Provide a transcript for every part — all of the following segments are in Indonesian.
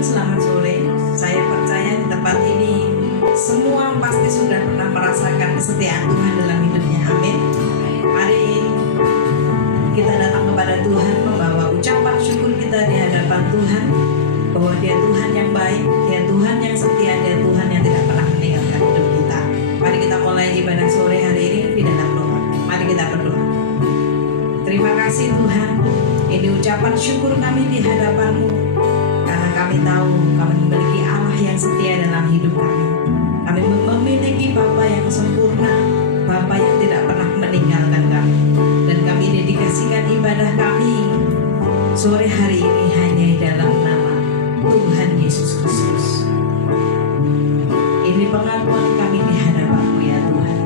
selamat sore. Saya percaya di tempat ini semua pasti sudah pernah merasakan kesetiaan Tuhan dalam hidupnya. Amin. Hari kita datang kepada Tuhan membawa ucapan syukur kita di hadapan Tuhan, bahwa Dia Tuhan yang baik, Dia Tuhan yang setia, Dia Tuhan yang tidak pernah meninggalkan hidup kita. Mari kita mulai ibadah sore hari ini di dalam doa. Mari kita berdoa. Terima kasih Tuhan, ini ucapan syukur kami di hadapan-Mu, karena kami tahu kami memiliki Allah yang setia dalam hidup kami. Kami memiliki Bapa yang sempurna, Bapa yang tidak pernah meninggalkan kami. Dan kami dedikasikan ibadah kami sore hari ini hanya di dalam nama Tuhan Yesus Kristus. Ini pengakuan kami di hadapan-Mu ya Tuhan.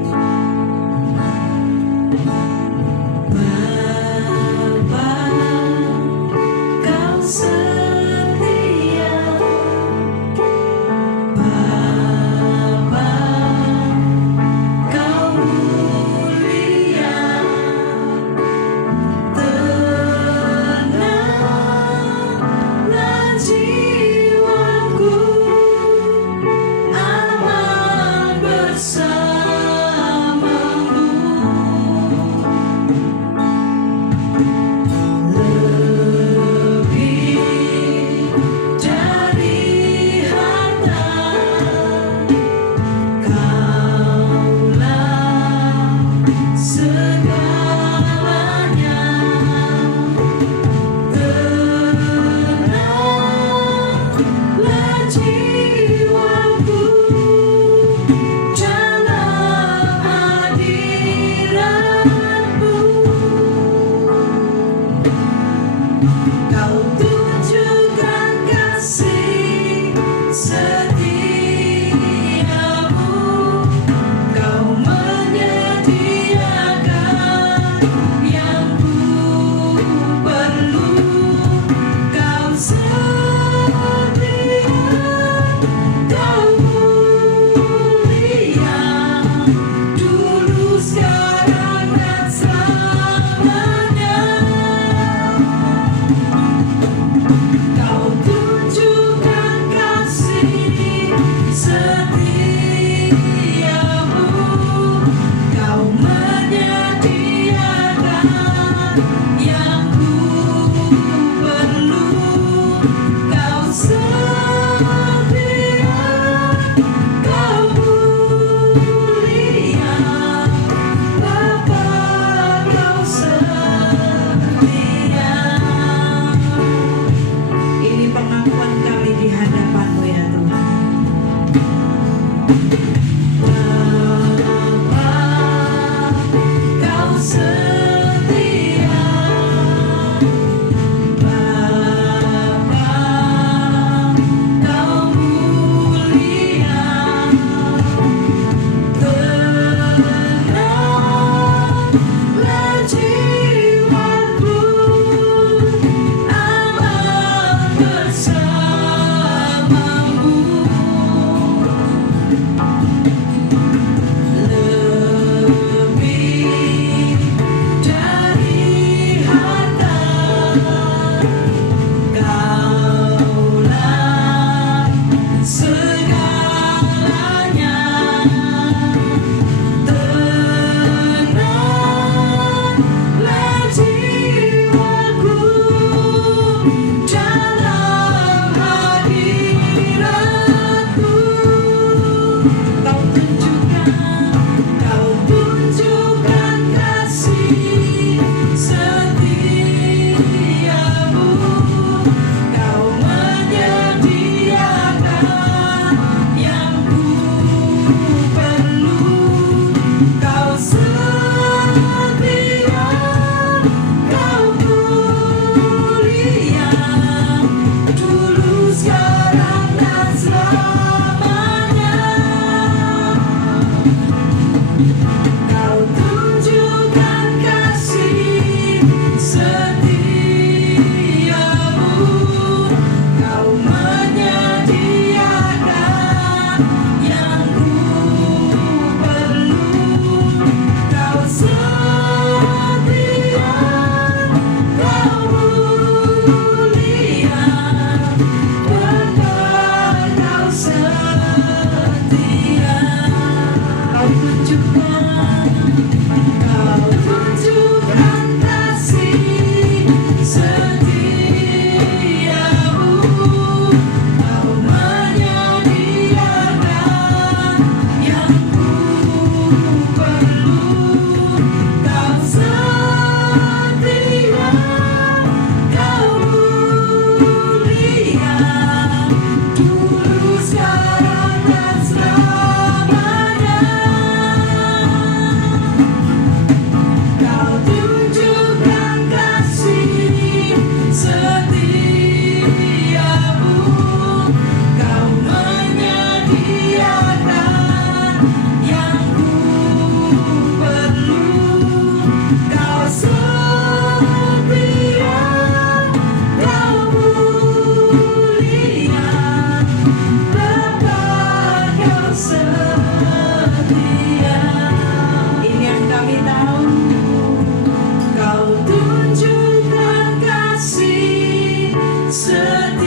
setiamu,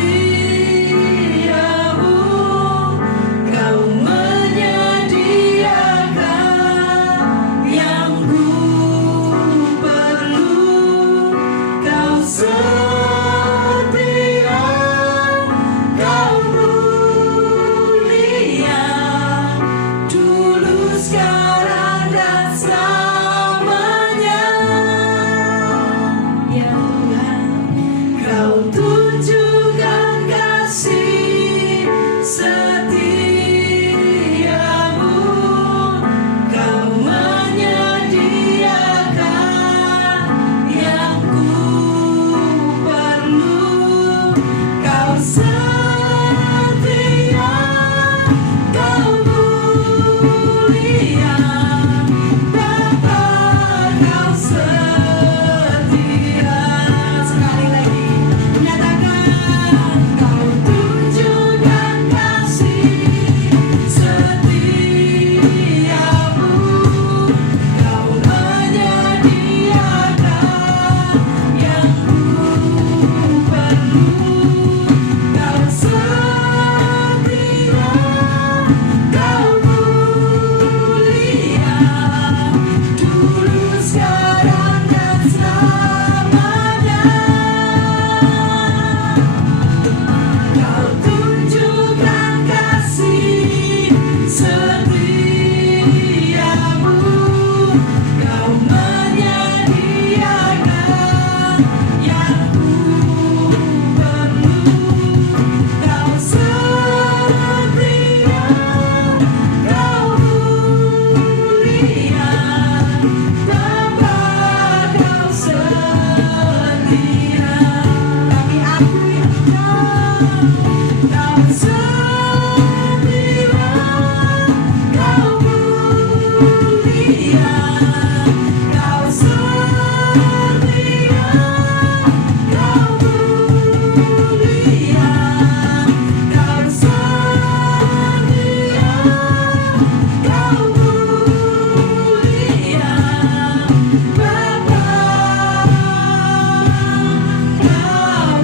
kau menyediakan yang ku perlu. Kau setia, kau mulia, dulu, sekarang, dan selamanya. Ya Tuhan, kau tunjukkan kasih setiamu, kau menyediakan yang ku perlu. Kau setia, kau mulia, Bapa, kau setia. Sekali lagi, nyatakan kau tunjukkan kasih setiamu, kau menyediakan yang ku perlu. Kau setia, kau mulia, dulu, sekarang, dan selamanya. Kau tunjukkan kasih setiamu, kau menyediakan yang ku perlu. Kau setia, kau mulia, Bapa, kau setia. Kami akui kau setia, kau mulia, kau setia, kau mulia, kau setia, kau mulia, Bapa, kau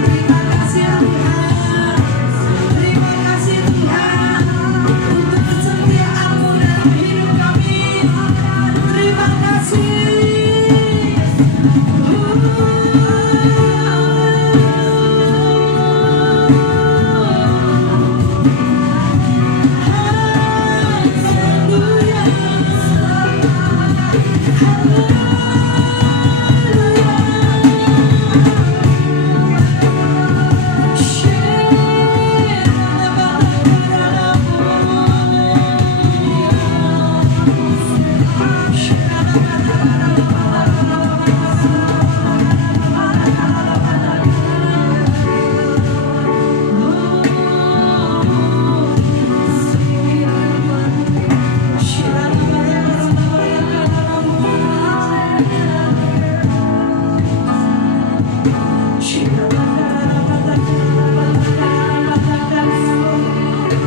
Terima kasih Tuhan, terima kasih Tuhan untuk kesetiaan-Mu dalam hidup kami. Terima kasih.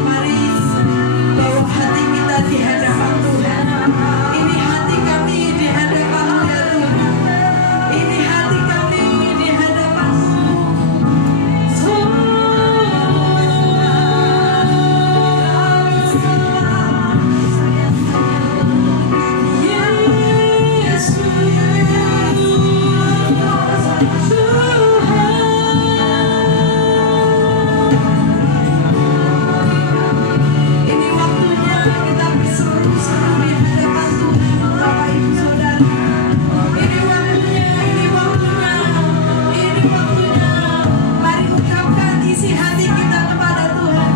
Mari bawa hati kita di hadapan Tuhan. Ini hati kami di hadapan-Mu ya Tuhan. Ini hati kami di hadapan-Mu. Ini waktunya kita berseru-seru di hadapan Tuhan, Bapak Ibu Saudara. Ini waktunya, ini waktunya, ini waktunya. Mari ungkapkan isi hati kita kepada Tuhan.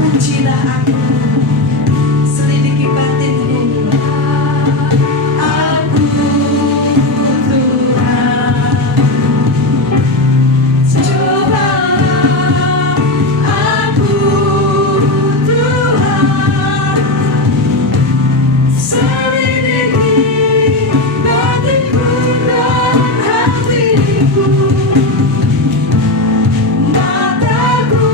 Ujilah aku, selidiki batinku. Aku Tuhan, cobalah aku Tuhan, selidiki batinku dan hatiku. Mataku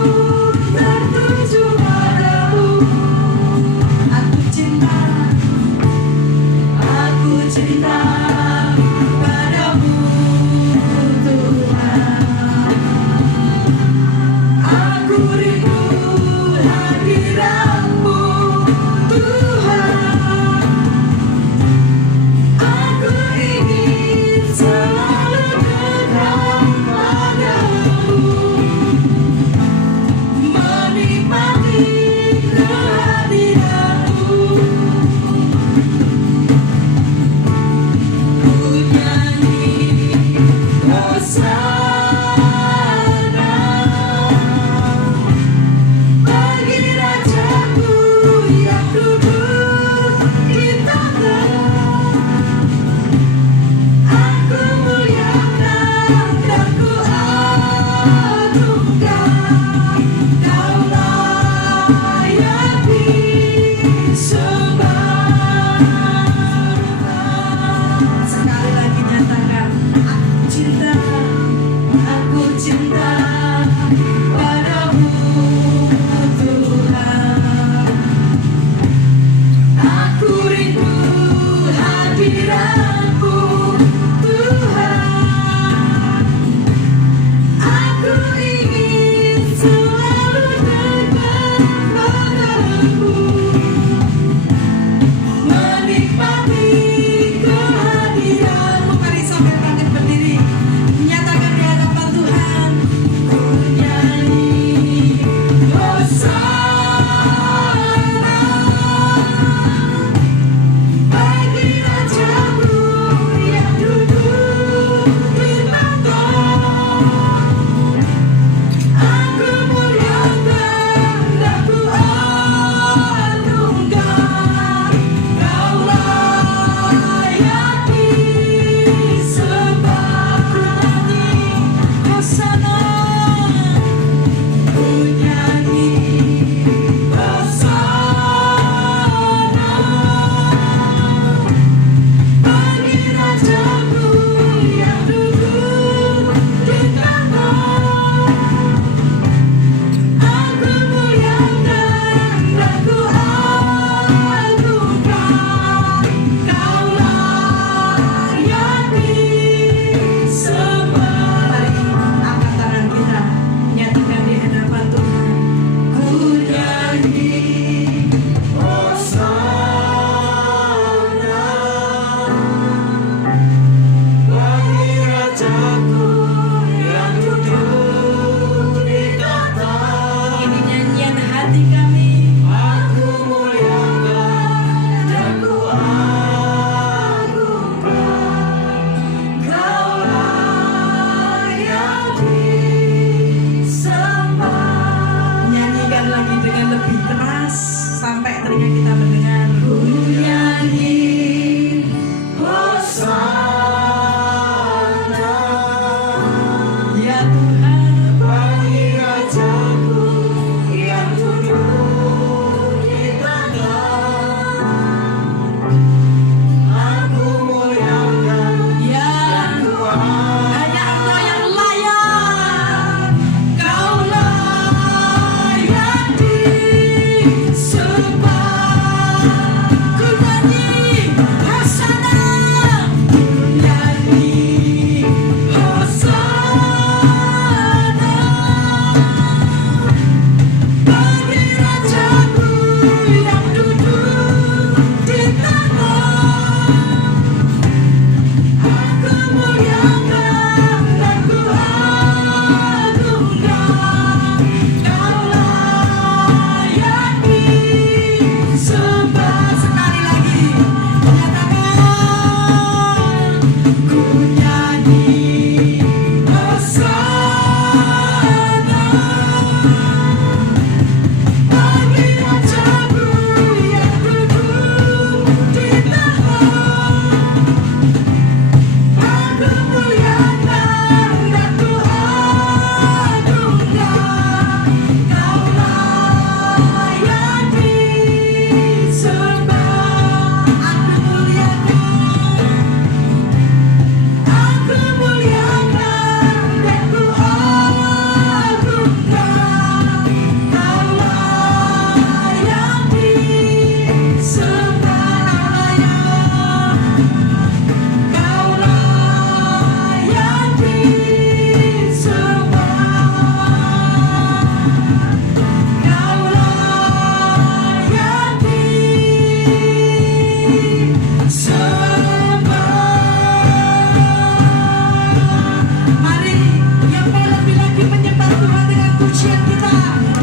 Pujian kita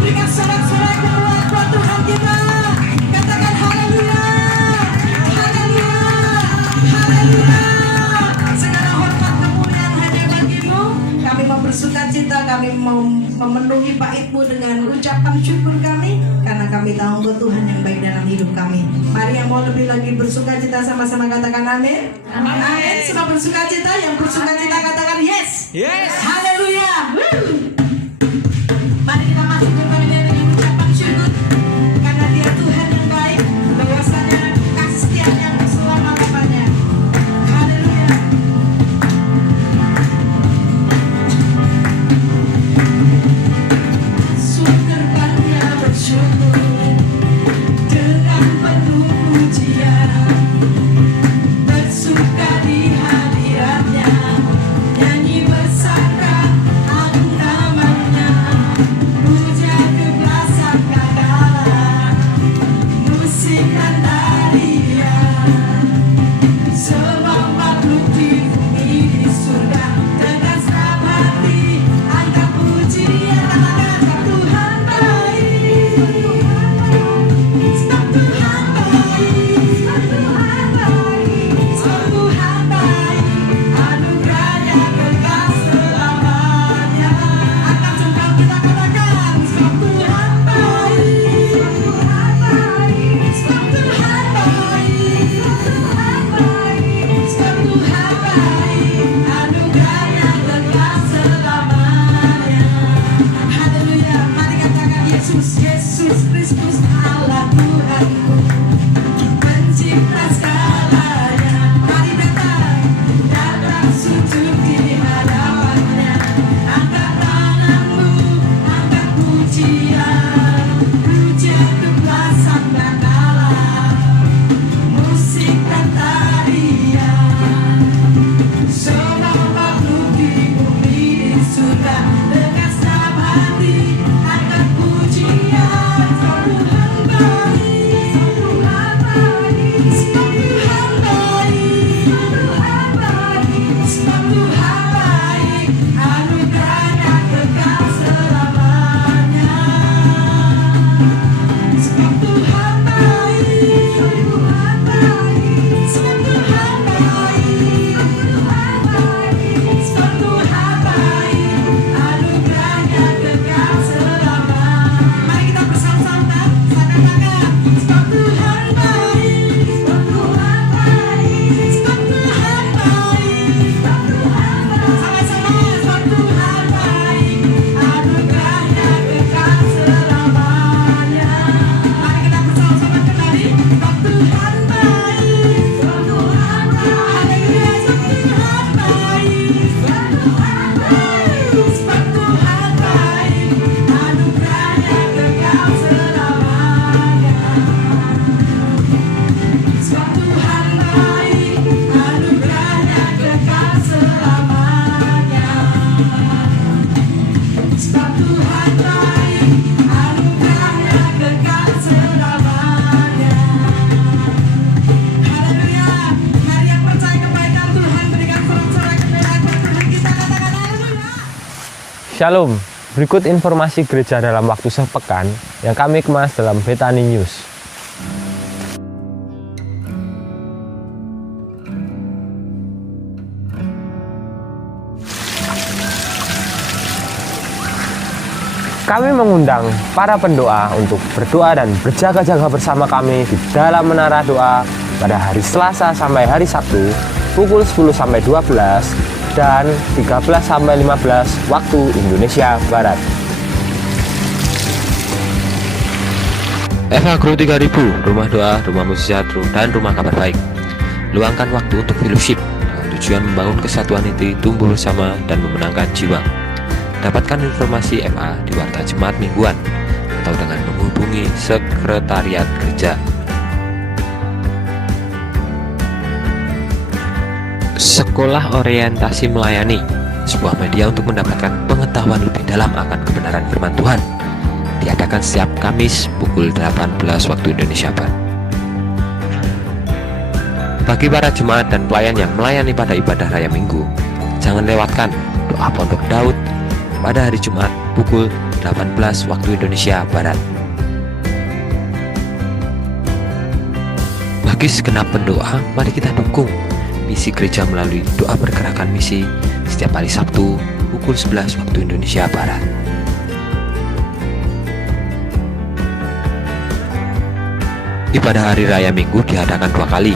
dengan sorak-sorai kepada Tuhan. Tuhan kita. Katakan haleluya, haleluya, haleluya. Segala hormat kemuliaan hanya bagimu. Kami mau bersuka cita, kami mau memenuhi bait-Mu dengan ucapan syukur kami, karena kami tahu Engkau Tuhan yang baik dalam hidup kami. Mari yang mau lebih lagi bersuka cita sama-sama katakan amin. Amin. Semua bersuka cita, yang bersuka cita katakan yes. Yes. Haleluya. Mari kita masuk kepada Dia dengan ucapan syukur, karena Dia Tuhan yang baik, bahwasanya kasih setianya selama-lamanya. Haleluya. Syukur banyak bersyukur dengan penuh pujian, bersuka di hadiratnya, nyanyi bersama agung namanya, puja kebelasan kadalah, musik dan tarian, semua makhluk di bumi di surga dengan senang hati angkat pujian. Katakan Tuhan baik, sebab Tuhan baik, sebab Tuhan baik, anugerahnya kekal selamanya. Angkat jempol kita katakan, sebab Tuhan baik, sebab Tuhan baik, sebab Tuhan baik, anugerahnya kekal selamanya. Haleluya. Mari katakan Yesus, Yesus Kristus Allah Tuhanku, pencipta segalanya. Mari datang sujud di hadapannya, angkat tanganmu, angkat pujian, puja kebelasan kadalah, musik dan tarian, semua makhluk di bumi di surga dengan senang hati angkat pujian. Sebab Tuhan baik, sebab Tuhan baik, sebab Tuhan baik, anugerahnya kekal selamanya. Sebab Tuhan baik, sebab Tuhan baik, sebab Tuhan baik, anugerahnya kekal selamanya. Mari kita bersama-sama katakan, sebab Tuhan baik, sebab Tuhan baik, sebab Tuhan baik, sama-sama, sebab Tuhan baik, anugerahnya kekal selamanya. Mari kita bersama-sama kembali, sebab Tuhan baik, sebab Tuhan baik, haleluya, sebab Tuhan baik, sebab Tuhan baik, sebab Tuhan baik, anugerahnya kekal selamanya. Sebab Tuhan baik, anugerahnya kekal selamanya. Sebab Tuhan baik, anugerahnya kekal selamanya. Haleluya. Mari yang percaya kebaikan Tuhan berikan sorak-sorai kemuliaan buat Tuhan kita, katakan haleluya. Shalom. Berikut informasi gereja dalam waktu sepekan yang kami kemas dalam Betani News. Kami mengundang para pendoa untuk berdoa dan berjaga-jaga bersama kami di dalam menara doa pada hari Selasa sampai hari Sabtu pukul 10 sampai 12 dan 13 sampai 15 waktu Indonesia Barat. FH Group 3000, rumah doa, rumah musisatru, dan rumah kabar baik. Luangkan waktu untuk fellowship dengan tujuan membangun kesatuan inti, tumbuh bersama, dan memenangkan jiwa. Dapatkan informasi FA di Warta Jemaat Mingguan atau dengan menghubungi Sekretariat Gereja. Sekolah Orientasi Melayani, sebuah media untuk mendapatkan pengetahuan lebih dalam akan kebenaran firman Tuhan. Diadakan setiap Kamis pukul 18 waktu Indonesia Barat. Bagi para jemaat dan pelayan yang melayani pada ibadah raya Minggu, jangan lewatkan doa Pondok Daud pada hari Jumat pukul 18 waktu Indonesia Barat. Bagi segenap pendoa, mari kita dukung misi gereja melalui doa pergerakan misi setiap hari Sabtu pukul 11 waktu Indonesia Barat. Ibadah hari raya Minggu diadakan 2 kali.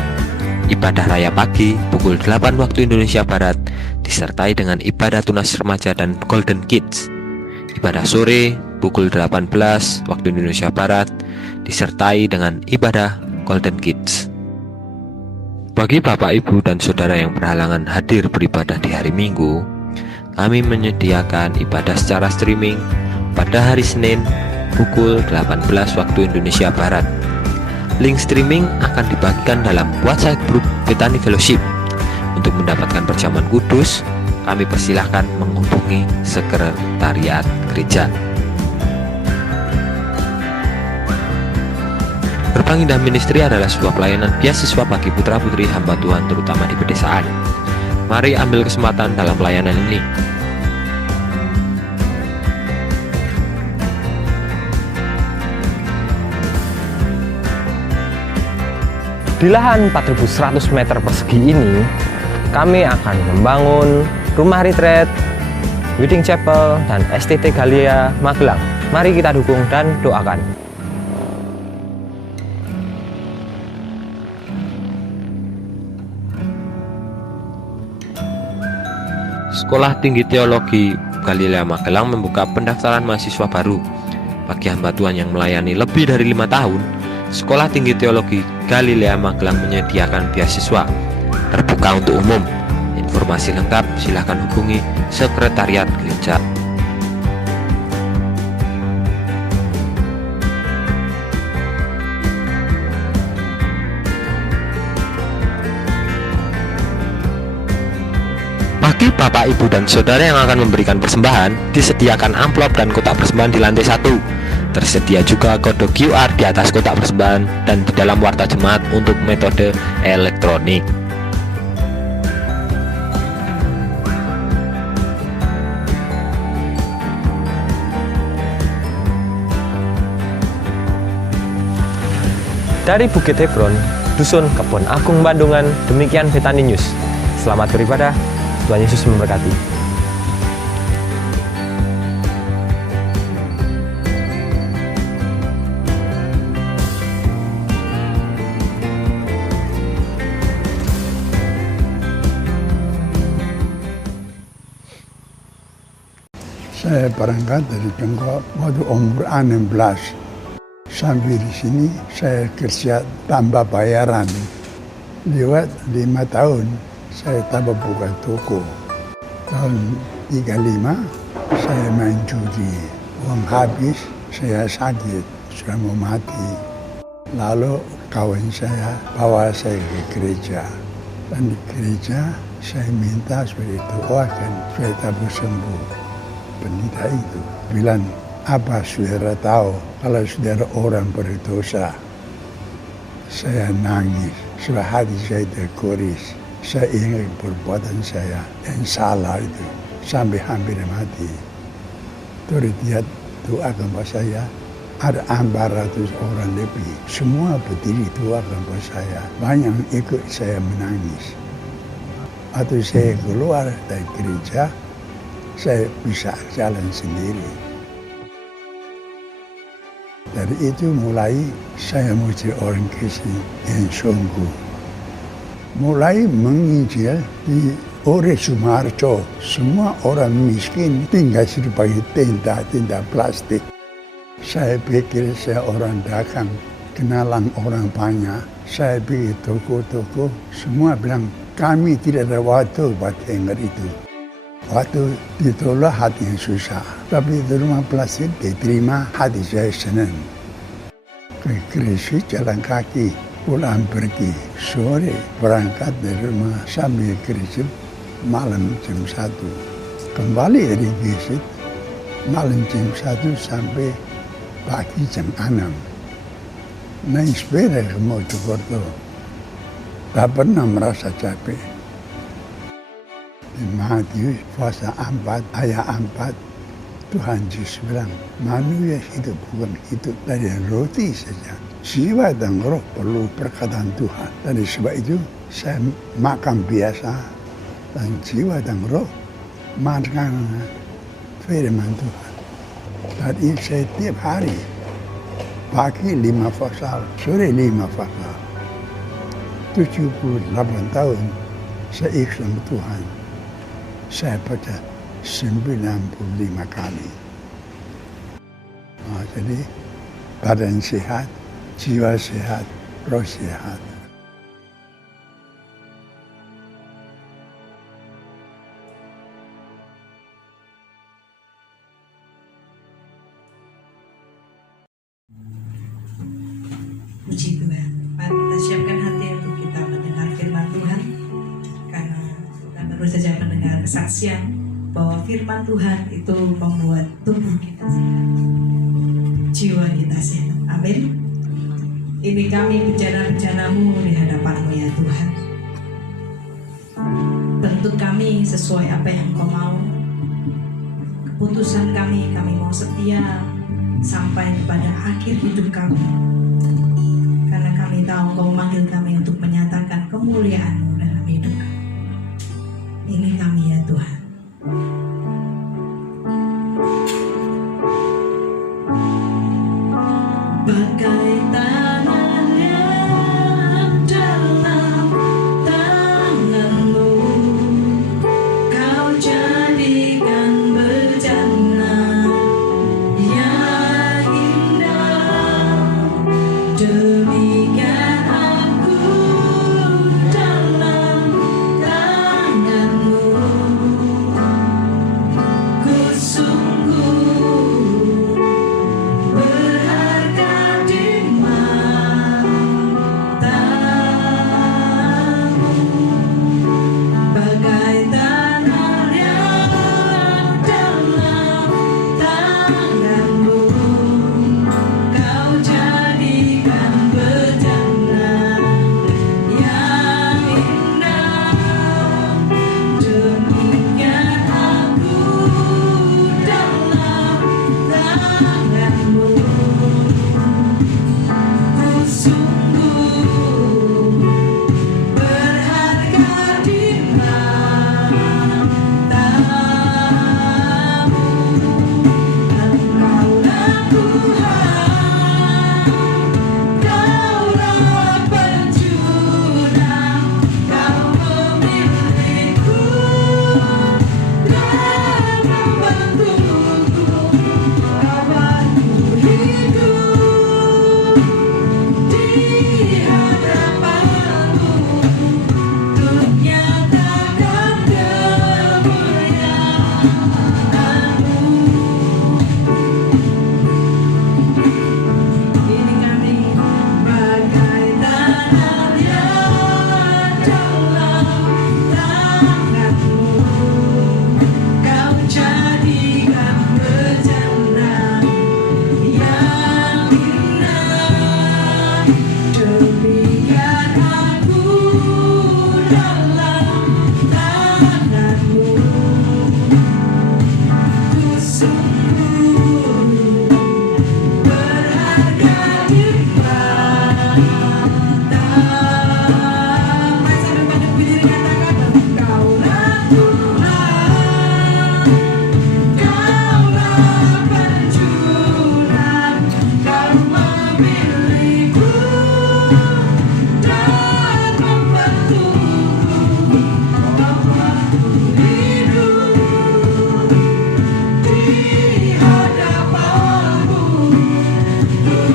Ibadah raya pagi pukul 8 waktu Indonesia Barat disertai dengan ibadah tunas remaja dan Golden Kids. Ibadah sore pukul 18 waktu Indonesia Barat disertai dengan ibadah Golden Kids. Bagi Bapak, Ibu, dan Saudara yang berhalangan hadir beribadah di hari Minggu, kami menyediakan ibadah secara streaming pada hari Senin pukul 18 waktu Indonesia Barat. Link streaming akan dibagikan dalam WhatsApp grup Bethany Fellowship. Untuk mendapatkan perjamuan kudus, kami persilahkan menghubungi sekretariat gereja. Gerbang Indah Ministry adalah sebuah pelayanan beasiswa bagi putra-putri hamba Tuhan terutama di pedesaan. Mari ambil kesempatan dalam pelayanan ini. Di lahan 4.100 meter persegi ini, kami akan membangun rumah retreat, wedding chapel, dan STT Galilea Magelang. Mari kita dukung dan doakan. Sekolah Tinggi Teologi Galilea Magelang membuka pendaftaran mahasiswa baru. Bagi hamba Tuhan yang melayani lebih dari 5 tahun, Sekolah Tinggi Teologi Galilea Magelang menyediakan beasiswa terbuka untuk umum. Informasi lengkap silakan hubungi sekretariat gereja. Bagi Bapak, Ibu, dan Saudara yang akan memberikan persembahan, disediakan amplop dan kotak persembahan di lantai 1. Tersedia juga kode QR di atas kotak persembahan dan di dalam warta jemaat untuk metode elektronik. Dari Bukit Hebron, Dusun Kebon Agung Bandungan, demikian Bethany News. Selamat beribadah, Tuhan Yesus memberkati. Saya berangkat dari Tiongkok waktu umur 16. Sampai di sini saya kerja tanpa bayaran. Lewat 5 tahun saya tambah buka toko. Tahun 35 saya main judi. Uang habis, saya sakit, sudah mau mati. Lalu kawan saya bawa saya ke gereja. Dan di gereja saya minta supaya doakan supaya tambah sembuh. Pendeta itu bilang, apa saudara tahu kalau saudara orang berdosa? Saya nangis, sebab hati saya terkuris. Saya ingat perbuatan saya yang salah itu sampai hampir mati. Terus dia doakan buat saya, ada 400 orang lebih. Semua berdiri doakan buat saya. Banyak yang ikut saya menangis. Atau saya keluar dari gereja, saya bisa jalan sendiri. Dari itu mulai saya menjadi orang Kristen yang sungguh. Mulai menginjil di Ore Sumarjo, semua orang miskin tinggal sebagai tenda plastik. Saya pikir saya orang dagang, kenalan orang banyak. Saya pergi toko-toko, semua bilang kami tidak ada waktu buat dengar itu. Waktu ditolak hati yang susah, tapi di rumah plastik diterima hati saya senang. Ke gereja jalan kaki, pulang pergi, sore berangkat dari rumah sampai gereja malam jam 1. Kembali dari gereja malam jam 1 sampai pagi jam 6. Naik sepeda ke Mojokerto, tak pernah merasa capek. Matius pasal 4 ayat 4 Tuhan Yesus bilang manusia hidup bukan itu dari roti saja. Jiwa dan roh perlu perkataan Tuhan. Dari sebab itu saya makan biasa dan jiwa dan roh makan firman Tuhan. Jadi saya tiap hari pagi 5 pasal, sore 5 pasal. 78 tahun saya ikhlas Tuhan. Saya baca 95 kali. Jadi badan sehat, jiwa sehat, roh sehat. Puji Tuhan. Mari kita siapkan hati untuk kita mendengar firman Tuhan. Karena kita baru saja mendengar kesaksian bahwa firman Tuhan itu membuat tubuh kita sehat, jiwa kita sehat. Amin. Ini kami bencana-bencanamu di hadapan-Mu ya Tuhan. Bentuk kami sesuai apa yang Kau mau. Keputusan kami mau setia sampai kepada akhir hidup kami. Karena kami tahu Kau memanggil kami untuk menyatakan kemuliaan-Mu dalam hidup kami. Ini kami ya Tuhan. Bagai tanah yang dalam tangan-Mu, Kau jadikan bejana yang indah. Demikian aku dalam tangan-Mu. Ku sungguh berharga di mata-Mu, bagai tanah yang dalam tangan-Mu. Kau jadikan bejana yang indah. Demikian aku dalam tangan-Mu. Ku sungguh berharga di mata-Mu. Engkaulah Tuhan, Kaulah penjuru, Kau memilihku dan membentukku. Kau buatku hidup di hadapan-Mu untuk nyatakan kemuliaan-Mu. Ini kami bagai tanah yang dalam tangan-Mu. Kau jadikan bejana yang indah. Demikian aku dalam tangan-Mu. Ku sungguh berharga di mata-Mu. Mari sambil pada berdiri katakan, Engkaulah Tuhan, Kaulah penjuran, Kau memilihku dan membentukku. Kau buatku hidup di hadapan-Mu untuk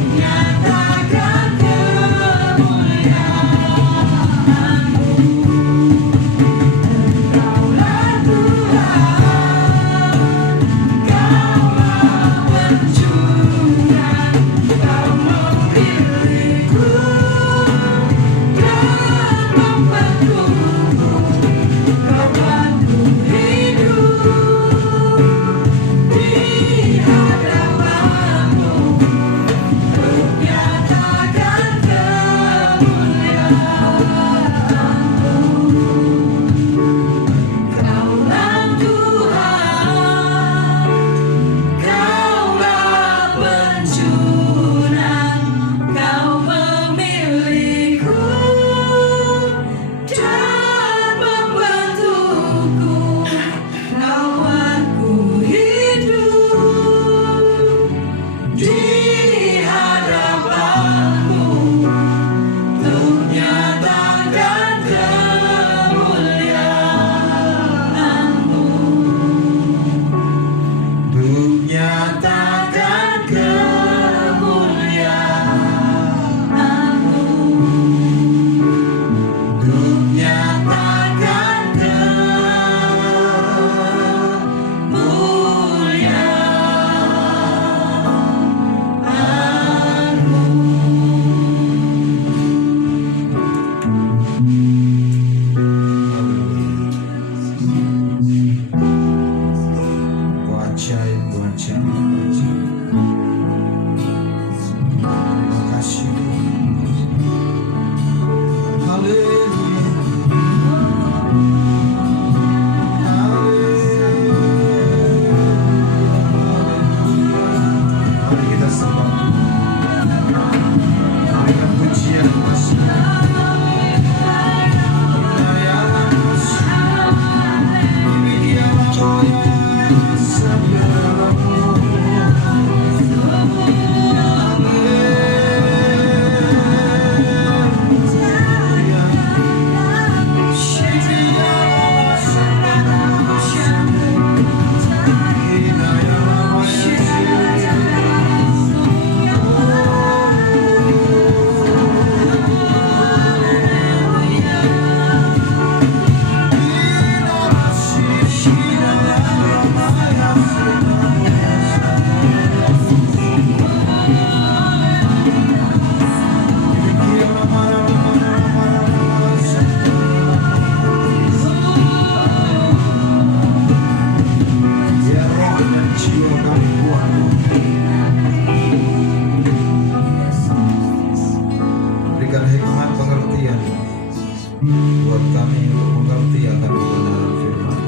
buat kami untuk mengerti akan kebenaran firman.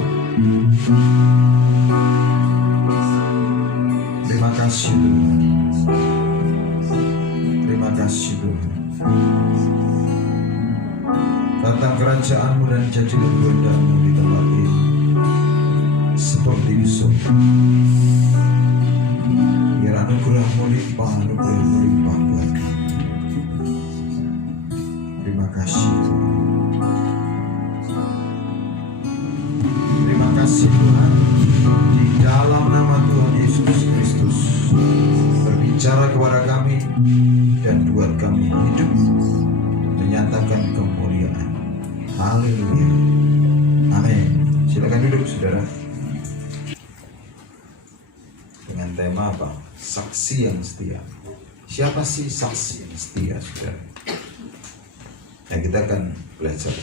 Terima kasih Tuhan. Terima kasih Tuhan. Datang kerajaan-Mu dan jadilah kehendak-Mu di tempat ini seperti di surga. Biar anugerah-Mu limpah, anugerah-Mu limpah buat kami. Terima kasih Tuhan. Terima kasih Tuhan. Di dalam nama Tuhan Yesus Kristus, berbicara kepada kami dan buat kami hidup menyatakan kemuliaan. Haleluya. Amin. Silakan duduk saudara. Dengan tema apa? Saksi yang setia. Siapa sih saksi yang setia, saudara? Ya, kita akan belajar.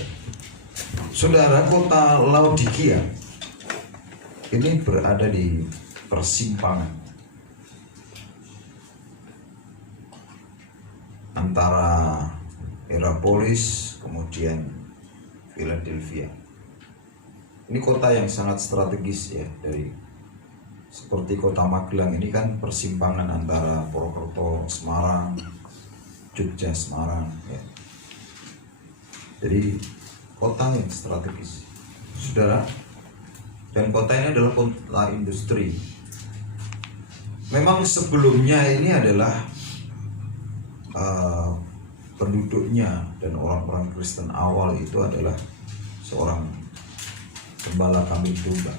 Saudara, kota Laodikia ini berada di persimpangan antara Hierapolis kemudian Philadelphia. Ini kota yang sangat strategis ya, dari seperti kota Magelang ini kan persimpangan antara Purwokerto, Semarang, Jogja, Semarang ya. Jadi kota yang strategis, saudara. Dan kota ini adalah kota industri. Memang sebelumnya ini adalah penduduknya dan orang-orang Kristen awal itu adalah seorang gembala kambing domba.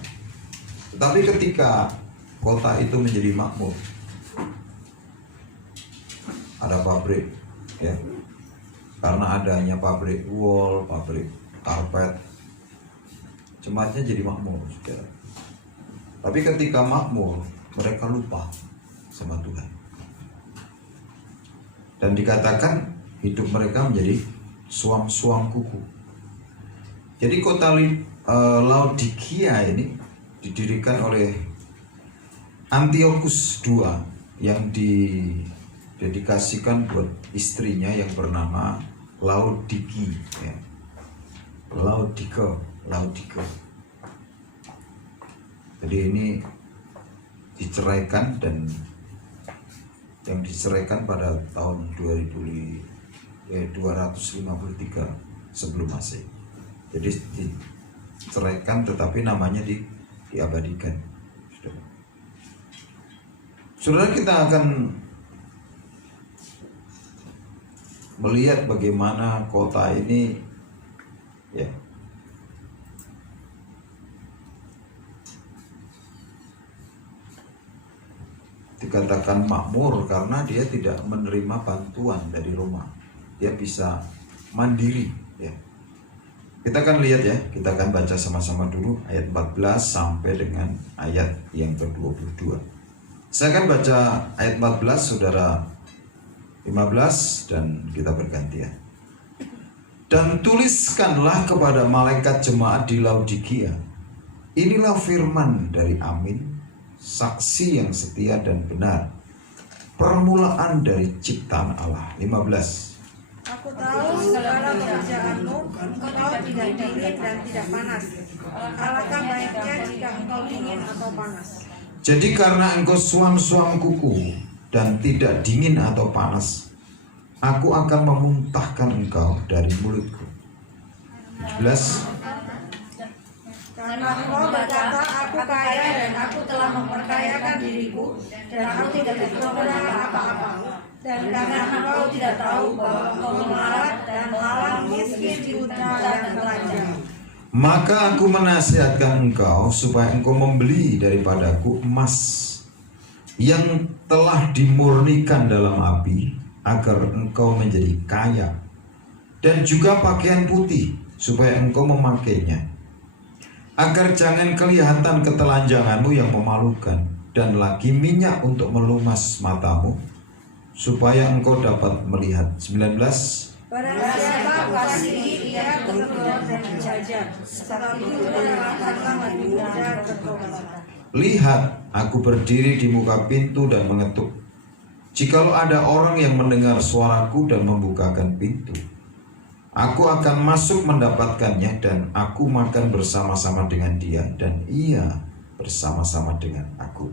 Tetapi ketika kota itu menjadi makmur, ada pabrik ya, karena adanya pabrik wol, pabrik karpet, jemaatnya jadi makmur, saudara. Tapi ketika makmur, mereka lupa sama Tuhan. Dan dikatakan hidup mereka menjadi suam-suam kuku. Jadi kota Laodikia ini didirikan oleh Antiochus II yang didedikasikan buat istrinya yang bernama Laodiki ya. Laodika. Jadi ini diceraikan, dan yang diceraikan pada tahun 253 sebelum Masehi. Jadi diceraikan tetapi namanya diabadikan. Saudara, kita akan melihat bagaimana kota ini ya dikatakan makmur karena dia tidak menerima bantuan dari Roma. Dia bisa mandiri ya. Kita akan lihat ya, kita akan baca sama-sama dulu ayat 14 sampai dengan ayat yang ke-22. Saya akan baca ayat 14, saudara 15, dan kita bergantian. Dan tuliskanlah kepada malaikat jemaat di Laodikia, inilah firman dari Amin, saksi yang setia dan benar, permulaan dari ciptaan Allah. 15. Aku tahu segala pekerjaanmu, engkau tidak dingin dan tidak panas. Alangkah baiknya jika engkau dingin atau panas. Jadi karena engkau suam-suam kuku dan tidak dingin atau panas, aku akan memuntahkan engkau dari mulutku. 17. Karena engkau berkata, aku kaya dan aku telah memperkayakan diriku, dan aku tidak kekurangan apa-apa. Dan karena engkau tidak tahu bahwa engkau melarat dan malang, miskin, buta dan telanjang, maka aku menasihatkan engkau supaya engkau membeli daripadaku emas yang telah dimurnikan dalam api, agar engkau menjadi kaya, dan juga pakaian putih supaya engkau memakainya, agar jangan kelihatan ketelanjanganmu yang memalukan, dan lagi minyak untuk melumas matamu, supaya engkau dapat melihat. 19. barang siapa kasihi ia terkeluar dan menjajah, sebab itu adalah kata muda bertobat. Lihat, aku berdiri di muka pintu dan mengetuk. Jikalau ada orang yang mendengar suaraku dan membukakan pintu, Aku akan masuk mendapatkannya dan aku makan bersama-sama dengan dia dan ia bersama-sama dengan aku.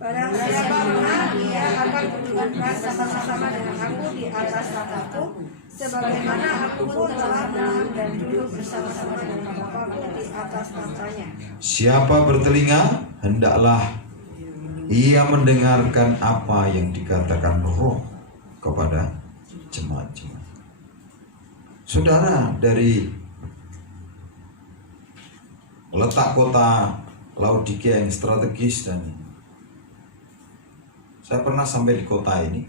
Barang siapa menang, ia akan dudukkan sama-sama dengan aku di atas tahtaku, sebagaimana aku pun telah menang dan duduk bersama-sama dengan Bapa-Ku di atas tahtanya. Siapa bertelinga, hendaklah ia mendengarkan apa yang dikatakan Roh kepada jemaat-jemaat. Saudara, dari letak kota Laodikia yang strategis, dan saya pernah sampai di kota ini,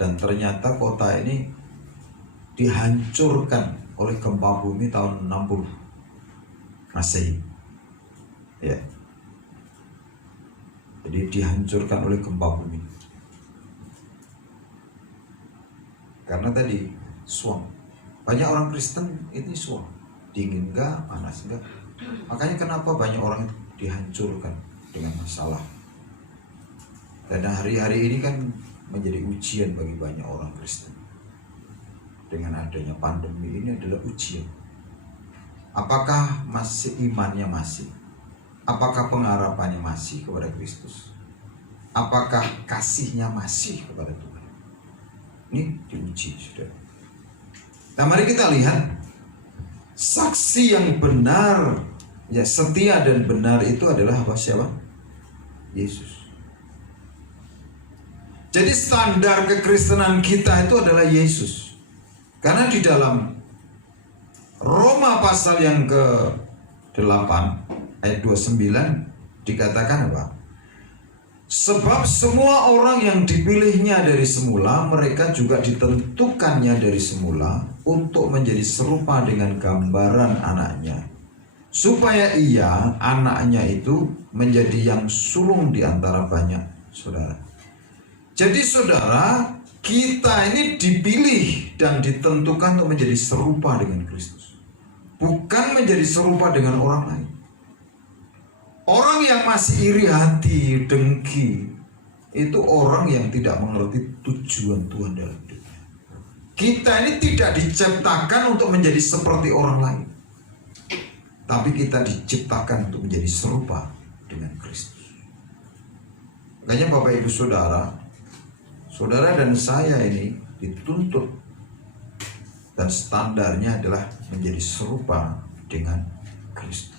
dan ternyata kota ini dihancurkan oleh gempa bumi tahun 60 Masehi. Ya. Jadi dihancurkan oleh gempa bumi. Karena tadi suam. Banyak orang Kristen ini suam. Dingin enggak, panas enggak. Makanya kenapa banyak orang dihancurkan dengan masalah. Dan hari-hari ini kan menjadi ujian bagi banyak orang Kristen. Dengan adanya pandemi ini adalah ujian. Apakah masih imannya masih? Apakah pengharapannya masih kepada Kristus? Apakah kasihnya masih kepada Tuhan? Ini diuji, saudara. Nah, mari kita lihat saksi yang benar, ya, setia dan benar itu adalah apa? Siapa? Yesus. Jadi standar kekristenan kita itu adalah Yesus. Karena di dalam Roma pasal yang ke-8 ayat 29 dikatakan apa? Sebab semua orang yang dipilihnya dari semula, mereka juga ditentukannya dari semula untuk menjadi serupa dengan gambaran anaknya, supaya ia, anaknya itu, menjadi yang sulung di antara banyak saudara. Jadi saudara, kita ini dipilih dan ditentukan untuk menjadi serupa dengan Kristus, bukan menjadi serupa dengan orang lain. Orang yang masih iri hati, dengki, itu orang yang tidak mengerti tujuan Tuhan dalam hidupnya. Kita ini tidak diciptakan untuk menjadi seperti orang lain, tapi kita diciptakan untuk menjadi serupa dengan Kristus. Makanya Bapak Ibu Saudara, saudara dan saya ini dituntut, dan standarnya adalah menjadi serupa dengan Kristus.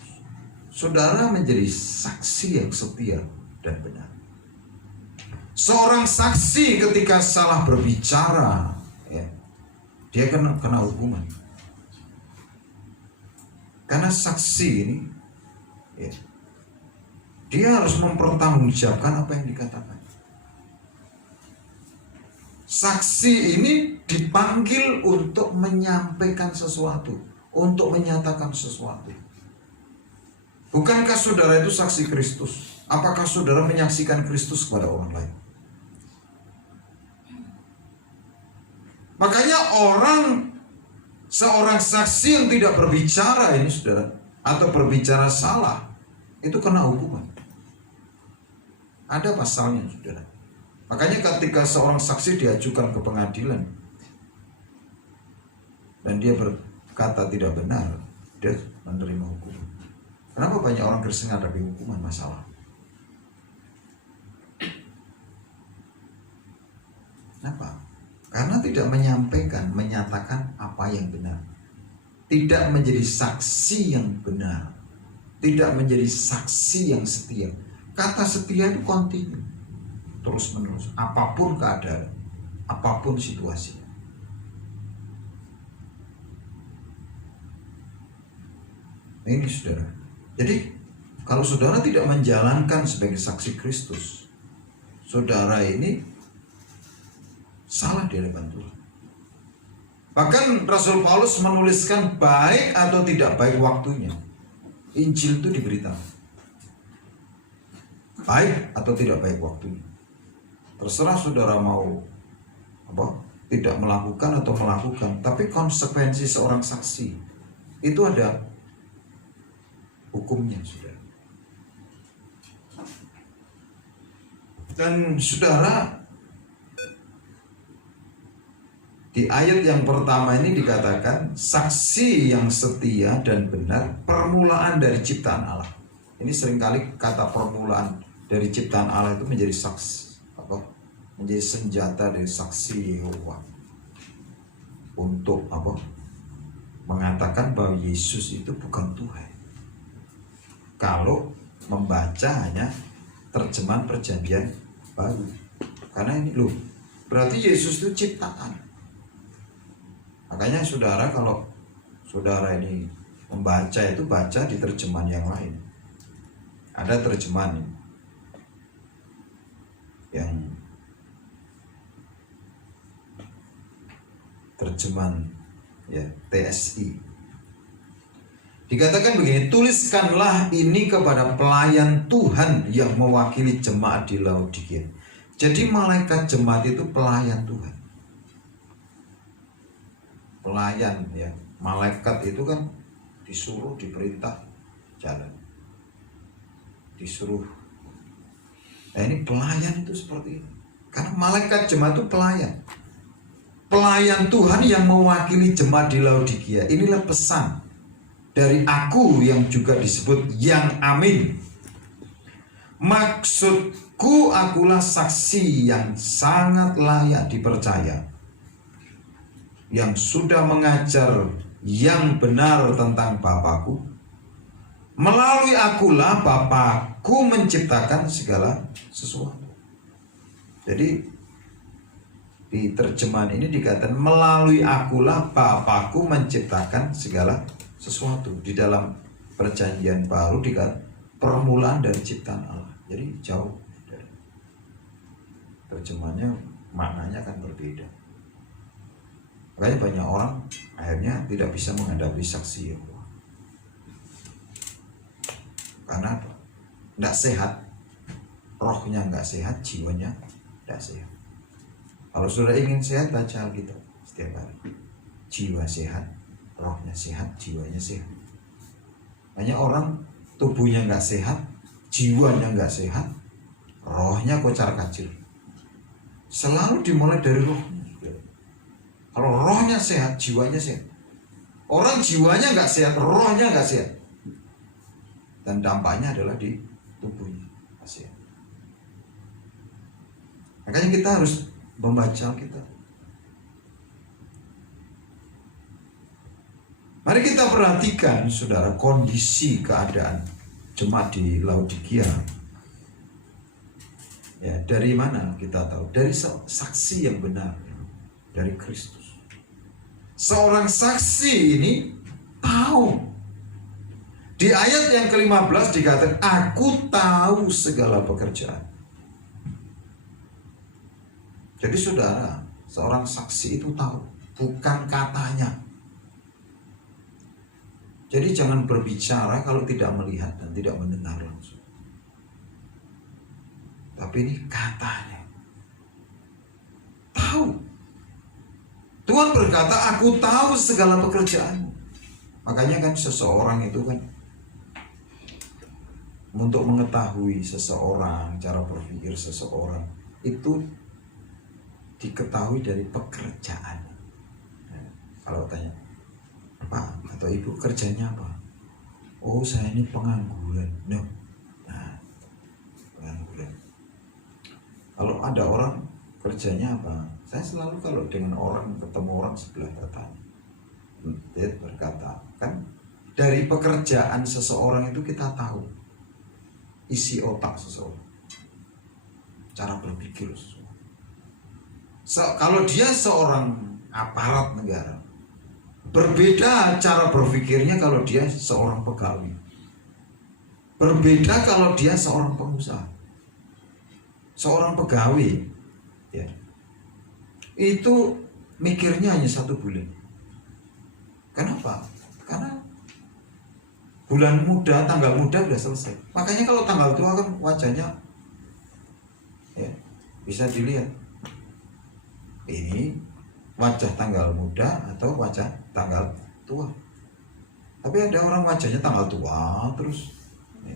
Saudara menjadi saksi yang setia dan benar. Seorang saksi ketika salah berbicara, ya, dia kena hukuman. Karena saksi ini, ya, dia harus mempertanggungjawabkan apa yang dikatakan. Saksi ini dipanggil untuk menyampaikan sesuatu, untuk menyatakan sesuatu. Bukankah saudara itu saksi Kristus? Apakah saudara menyaksikan Kristus kepada orang lain? Makanya seorang saksi yang tidak berbicara ini saudara, atau berbicara salah, itu kena hukuman. Ada pasalnya saudara. Makanya ketika seorang saksi diajukan ke pengadilan dan dia berkata tidak benar, dia menerima hukuman. Kenapa banyak orang Kristen menghadapi hukuman masalah? Kenapa? Karena tidak menyampaikan, menyatakan apa yang benar. Tidak menjadi saksi yang benar. Tidak menjadi saksi yang setia. Kata setia itu kontinu, terus menerus, apapun keadaan, apapun situasinya. Ini saudara. Jadi kalau saudara tidak menjalankan sebagai saksi Kristus, saudara ini salah di hadapan Tuhan. Bahkan Rasul Paulus menuliskan baik atau tidak baik waktunya, Injil itu diberitahu. Baik atau tidak baik waktunya, terserah saudara mau tidak melakukan atau melakukan, tapi konsekuensi seorang saksi itu ada hukumnya, saudara. Dan saudara, Di ayat yang pertama ini dikatakan saksi yang setia dan benar, permulaan dari ciptaan Allah. Ini seringkali kata permulaan dari ciptaan Allah itu menjadi saksi, menjadi senjata dari saksi Yehova untuk mengatakan bahwa Yesus itu bukan Tuhan. Kalau membaca hanya terjemahan perjanjian baru, karena ini berarti Yesus itu ciptaan. Makanya saudara, kalau saudara ini membaca itu baca di terjemahan yang lain. Ada terjemahan yang terjemahan TSI. Dikatakan begini, tuliskanlah ini kepada pelayan Tuhan yang mewakili jemaat di Laodikia. Jadi malaikat jemaat itu pelayan Tuhan. Pelayan malaikat itu kan disuruh, diperintah jalan, disuruh. Nah ini pelayan itu seperti itu, karena malaikat jemaat itu pelayan Tuhan yang mewakili jemaat di Laodikia. Inilah pesan dari aku yang juga disebut yang amin. Maksudku, akulah saksi yang sangat layak dipercaya, yang sudah mengajar yang benar tentang Bapakku. Melalui akulah Bapakku menciptakan segala sesuatu. Jadi di terjemahan ini dikatakan melalui akulah Bapakku menciptakan segala sesuatu. Di dalam perjanjian baru dikatakan permulaan dari ciptaan Allah. Jadi jauh dari terjemahannya, maknanya akan berbeda. Makanya banyak orang akhirnya tidak bisa menghadapi saksi Yehova. Karena apa? Tidak sehat. Rohnya nggak sehat, jiwanya tidak sehat. Kalau sudah ingin sehat, baca Alkitab setiap hari. Jiwa sehat, rohnya sehat, jiwanya sehat. Banyak orang tubuhnya nggak sehat, jiwanya nggak sehat, rohnya kocar-kacir. Selalu dimulai dari rohnya. Kalau rohnya sehat, jiwanya sehat. Orang jiwanya nggak sehat, rohnya nggak sehat, dan dampaknya adalah di tubuhnya nggak sehat. Makanya kita harus membaca kita. Mari kita perhatikan, saudara, kondisi keadaan jemaat di Laodikia. Ya, dari mana kita tahu? Dari saksi yang benar dari Kristus. Seorang saksi ini tahu. Di ayat yang ke-15 dikatakan, aku tahu segala pekerjaan. Jadi saudara, seorang saksi itu tahu, bukan katanya. Jadi jangan berbicara kalau tidak melihat dan tidak mendengar langsung. Tapi ini katanya. Tahu. Tuhan berkata, aku tahu segala pekerjaanmu. Makanya kan seseorang itu kan, untuk mengetahui seseorang, cara berpikir seseorang itu diketahui dari pekerjaan. Nah, kalau tanya, Pak atau Ibu kerjanya apa? Oh, saya ini pengangguran. No. Nah, pengangguran. Kalau ada orang kerjanya apa? Saya selalu kalau dengan orang, ketemu orang sebelah bertanya. Dia berkata, kan dari pekerjaan seseorang itu kita tahu isi otak seseorang, cara berpikir seseorang. Kalau dia seorang aparat negara, berbeda cara berpikirnya kalau dia seorang pegawai. Berbeda kalau dia seorang pengusaha. Seorang pegawai, ya, itu mikirnya hanya 1 bulan. Kenapa? Karena bulan muda, tanggal muda sudah selesai. Makanya kalau tanggal tua kan wajahnya, ya, bisa dilihat. Ini wajah tanggal muda atau wajah tanggal tua. Tapi ada orang wajahnya tanggal tua terus. Ya.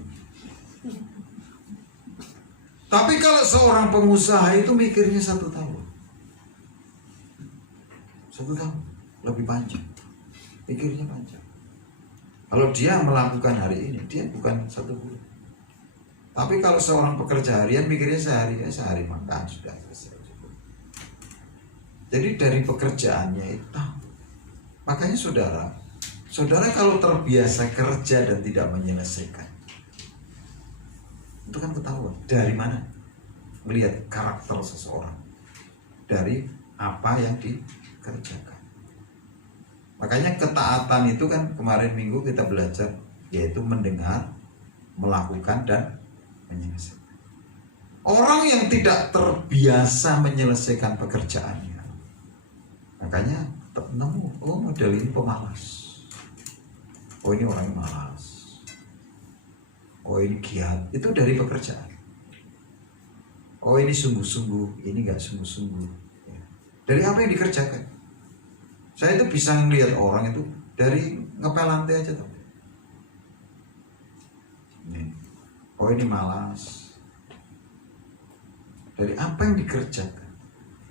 Tapi kalau seorang pengusaha itu mikirnya 1 tahun. 1 tahun, lebih panjang. Pikirnya panjang. Kalau dia melakukan hari ini, dia bukan 1 bulan. Tapi kalau seorang pekerja harian mikirnya sehari makan sudah selesai. Jadi dari pekerjaannya itu, makanya saudara kalau terbiasa kerja dan tidak menyelesaikan, itu kan ketahuan. Dari mana? Melihat karakter seseorang, dari apa yang dikerjakan. Makanya ketaatan itu kan kemarin minggu kita belajar, yaitu mendengar, melakukan, dan menyelesaikan. Orang yang tidak terbiasa menyelesaikan pekerjaannya, makanya nemu, oh model ini pemalas, oh ini orang malas, oh ini giat, itu dari pekerjaan. Oh ini sungguh-sungguh, ini gak sungguh-sungguh. Dari apa yang dikerjakan. Saya itu bisa melihat orang itu dari ngepel lantai aja tuh. Oh ini malas. Dari apa yang dikerjakan.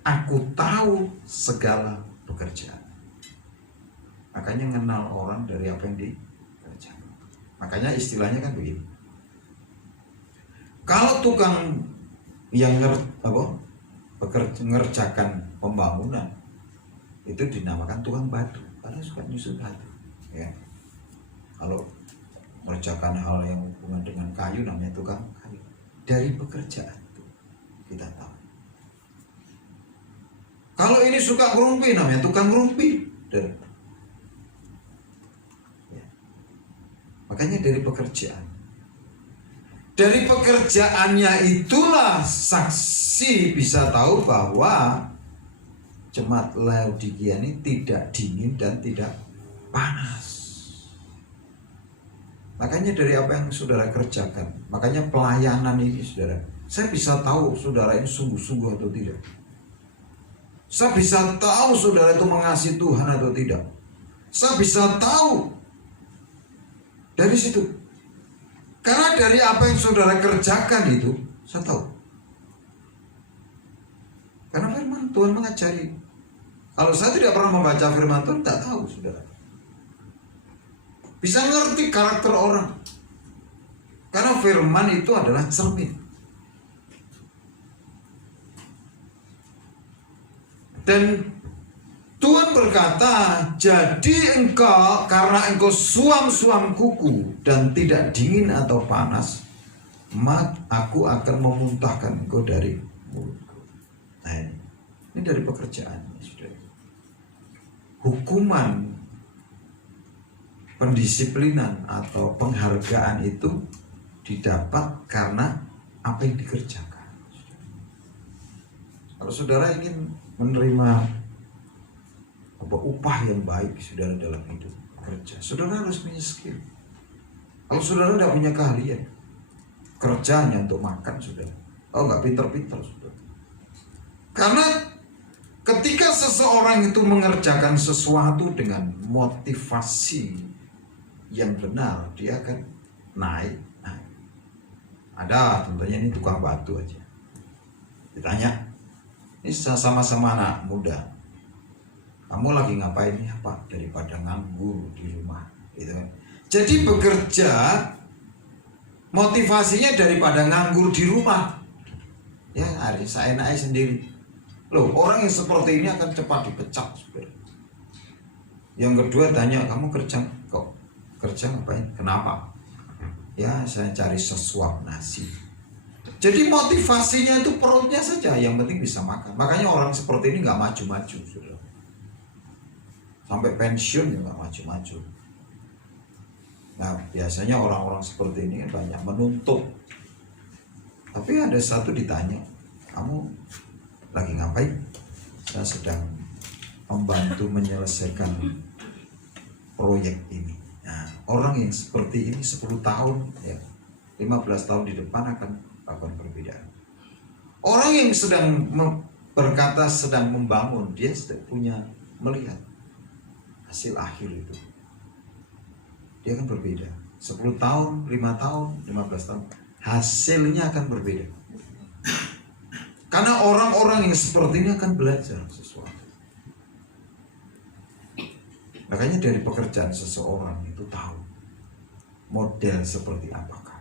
Aku tahu segala pekerjaan. Makanya kenal orang dari apa yang dikerjakan. Makanya istilahnya kan begini. Kalau tukang yang ngerjakan pembangunan itu dinamakan tukang batu, karena suka nyusun batu. Ya. Kalau mengerjakan hal yang hubungan dengan kayu namanya tukang kayu. Dari pekerjaan itu kita tahu. Kalau ini suka ngerumpi namanya tukang ngerumpi. Ya. Makanya dari pekerjaan. Dari pekerjaannya itulah saksi bisa tahu bahwa jemaat Laodikia ini tidak dingin dan tidak panas. Makanya dari apa yang saudara kerjakan, makanya pelayanan ini saudara, saya bisa tahu saudara ini sungguh-sungguh atau tidak. Saya bisa tahu saudara itu mengasihi Tuhan atau tidak. Saya bisa tahu dari situ. Karena dari apa yang saudara kerjakan itu, saya tahu. Karena firman Tuhan mengajari. Kalau saya tidak pernah membaca firman Tuhan, tidak tahu saudara. Bisa ngerti karakter orang. Karena firman itu adalah cermin. Dan Tuhan berkata, jadi engkau, karena engkau suam-suam kuku dan tidak dingin atau panas, maka aku akan memuntahkan engkau dari mulutku. Nah ini dari pekerjaan. Hukuman, pendisiplinan atau penghargaan itu didapat karena apa yang dikerjakan. Kalau saudara ingin menerima upah yang baik saudara dalam hidup kerja, saudara harus punya skill. Kalau saudara tidak punya keahlian, kerjanya untuk makan saudara, nggak pinter-pinter saudara. Karena ketika seseorang itu mengerjakan sesuatu dengan motivasi yang benar, dia akan naik. Ada contohnya ini tukang batu aja. Ditanya, ini sama-sama anak muda. Kamu lagi ngapain nih apa? Daripada nganggur di rumah gitu. Jadi bekerja motivasinya daripada nganggur di rumah. Ya hari saya naik sendiri. Loh orang yang seperti ini akan cepat dipecat. Yang kedua tanya, kamu kerja ngapain? Kenapa? Ya saya cari sesuap nasi. Jadi motivasinya itu perutnya saja, yang penting bisa makan. Makanya orang seperti ini nggak maju-maju saudara. Sampai pensiun juga maju-maju. Nah biasanya orang-orang seperti ini banyak menuntut. Tapi ada satu ditanya, kamu lagi ngapain? Saya sedang membantu menyelesaikan proyek ini. Nah orang yang seperti ini 10 tahun ya 15 tahun di depan akan perbedaan. Orang yang sedang berkata sedang membangun, dia sudah punya melihat hasil akhir itu. Dia akan berbeda. 10 tahun, 5 tahun, 15 tahun, hasilnya akan berbeda. Karena orang-orang yang seperti ini akan belajar sesuatu. Makanya dari pekerjaan seseorang itu tahu model seperti apakah.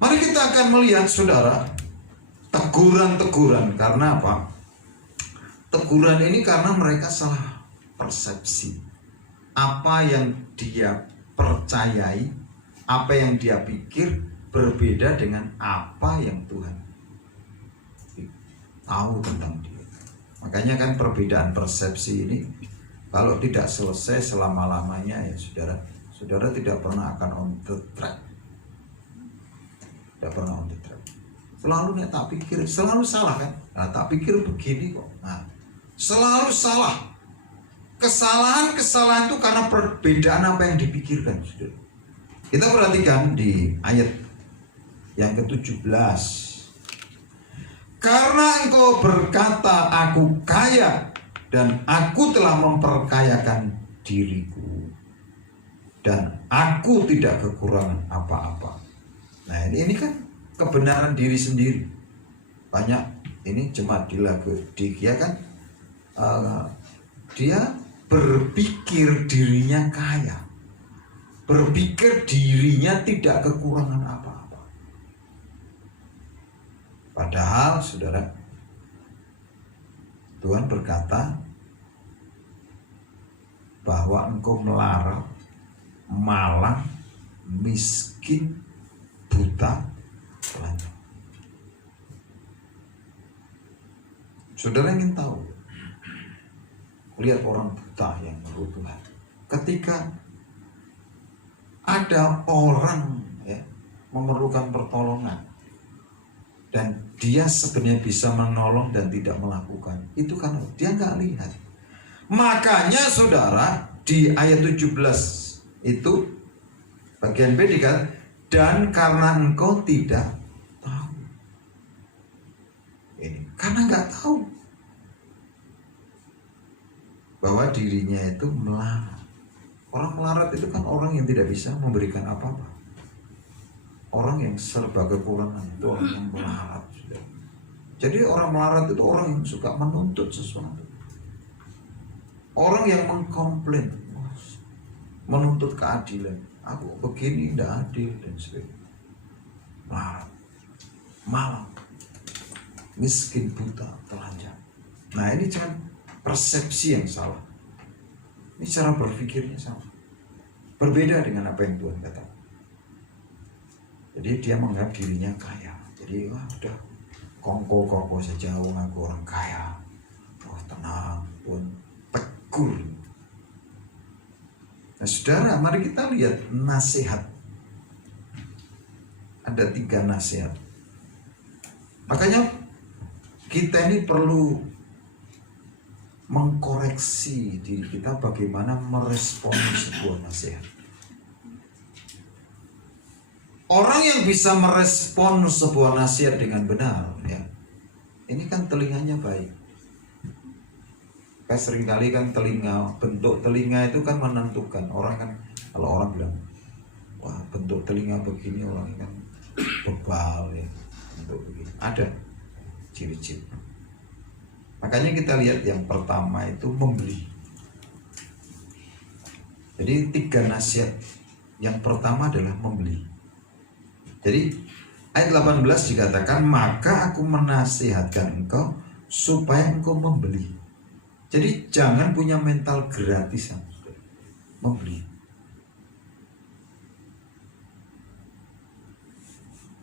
Mari kita akan melihat saudara teguran-teguran. Karena apa? Teguran ini karena mereka salah persepsi. Apa yang dia percayai, apa yang dia pikir berbeda dengan apa yang Tuhan tahu tentang dia. Makanya kan perbedaan persepsi ini kalau tidak selesai selama-lamanya ya saudara tidak pernah akan on the track. Tidak pernah on the track. Selalu nih tak pikir, selalu salah kan? Nah, tak pikir begini kok. Nah, selalu salah. Kesalahan itu karena perbedaan apa yang dipikirkan, saudara. Kita perhatikan di ayat yang ke-17. Karena engkau berkata, aku kaya dan aku telah memperkayakan diriku dan aku tidak kekurangan apa-apa. Nah ini kan kebenaran diri sendiri. Banyak ini jemaat di Laodikia kan dia berpikir dirinya kaya, berpikir dirinya tidak kekurangan apa-apa. Padahal saudara, Tuhan berkata bahwa engkau melarat, malang, miskin, buta, telanjang. Saudara ingin tahu, lihat orang buta yang menurut Tuhan. Ketika ada orang memerlukan pertolongan dan dia sebenarnya bisa menolong dan tidak melakukan, itu kan dia nggak lihat. Makanya saudara di ayat 17 itu bagian B dikatakan, dan karena engkau tidak tahu. Ini karena nggak tahu bahwa dirinya itu melarat. Orang melarat itu kan orang yang tidak bisa memberikan apa-apa. Orang yang serba kekurangan itu orang yang melarat. Jadi orang melarat itu orang yang suka menuntut sesuatu. Orang yang mengkomplain, menuntut keadilan. Aku begini tidak adil dan sebagainya. Melarat, malang, miskin, buta, telanjang. Nah ini jangan persepsi yang salah. Ini cara berpikirnya salah. Berbeda dengan apa yang Tuhan katakan. Jadi dia menganggap dirinya kaya. Jadi wah udah kongko saja, aku orang kaya. Oh tenang pun tegur. Nah saudara, mari kita lihat nasihat. Ada 3 nasihat. Makanya kita ini perlu mengkoreksi diri kita bagaimana merespon sebuah nasihat. Orang yang bisa merespon sebuah nasihat dengan benar, ya, ini kan telinganya baik. Kayak seringkali kan bentuk telinga itu kan menentukan. Orang kan, kalau orang bilang, wah bentuk telinga begini, orang kan bebal ya, bentuk begini. Ada ciri-ciri. Makanya kita lihat yang pertama itu membeli. Jadi 3 nasihat. Yang pertama adalah membeli. Jadi ayat 18 dikatakan, maka aku menasihatkan engkau supaya engkau membeli. Jadi jangan punya mental gratisan, membeli.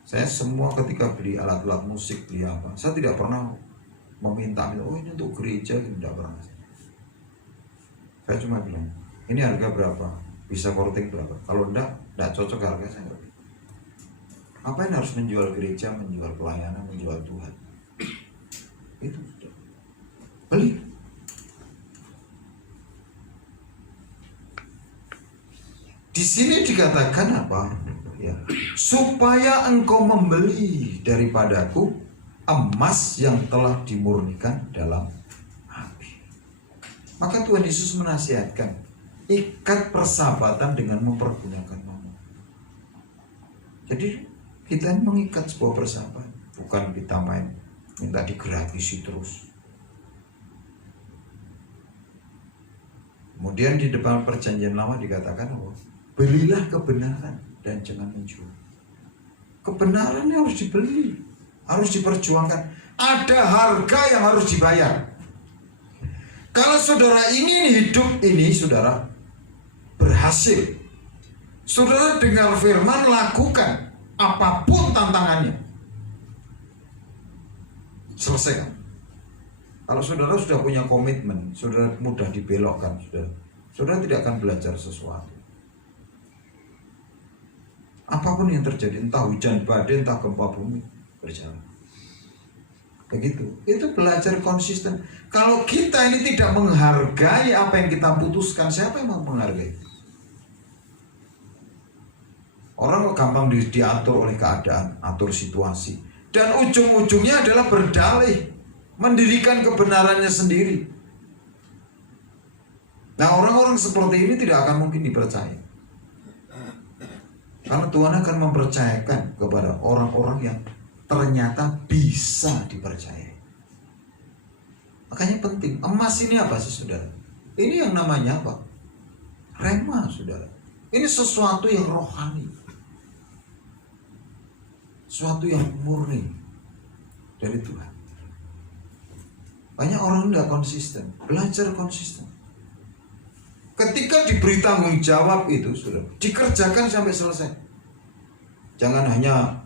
Saya semua ketika beli alat-alat musik, beli apa, saya tidak pernah meminta, oh ini untuk gereja, tidak pernah. Saya cuma bilang, ini harga berapa, bisa korting berapa. Kalau enggak cocok harga, saya enggak. Ngapain harus menjual gereja, menjual pelayanan, menjual Tuhan? Itu sudah beli. Di sini dikatakan apa? Ya, supaya engkau membeli daripadaku emas yang telah dimurnikan dalam api. Maka Tuhan Yesus menasihatkan, ikat persahabatan dengan mempergunakan mamon. Jadi kita mengikat sebuah persahabatan, bukan kita minta digratisi terus. Kemudian di depan perjanjian lama dikatakan, oh, belilah kebenaran dan jangan menjual. Kebenarannya harus dibeli, harus diperjuangkan. Ada harga yang harus dibayar. Kalau saudara ingin hidup ini, saudara berhasil, saudara dengar firman, lakukan apapun tantangannya, selesaikan. Kalau saudara sudah punya komitmen, saudara mudah dibelokkan, saudara tidak akan belajar sesuatu. Apapun yang terjadi, entah hujan badai, entah gempa bumi, berjalan. Begitu, itu belajar konsisten. Kalau kita ini tidak menghargai apa yang kita putuskan, siapa yang mau menghargai? Orang gampang diatur oleh keadaan, atur situasi, dan ujung-ujungnya adalah berdalih, mendirikan kebenarannya sendiri. Nah, orang-orang seperti ini tidak akan mungkin dipercaya, karena Tuhan akan mempercayakan kepada orang-orang yang ternyata bisa dipercaya. Makanya penting. Emas ini apa sih, saudara? Ini yang namanya apa? Rema, saudara. Ini sesuatu yang rohani, sesuatu yang murni dari Tuhan. Banyak orang tidak konsisten. Belajar konsisten. Ketika diberi tanggung jawab itu, saudara, dikerjakan sampai selesai. Jangan hanya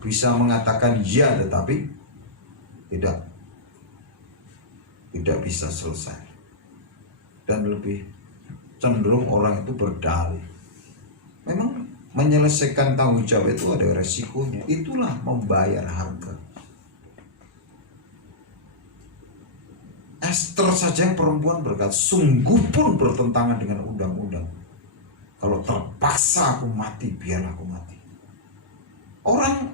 bisa mengatakan ya tetapi tidak bisa selesai, dan lebih cenderung orang itu berdalih. Memang menyelesaikan tanggung jawab itu ada resikonya, itulah membayar harga. Esther saja yang perempuan berkata, sungguh pun bertentangan dengan undang-undang. Kalau terpaksa aku mati, biar aku mati. Orang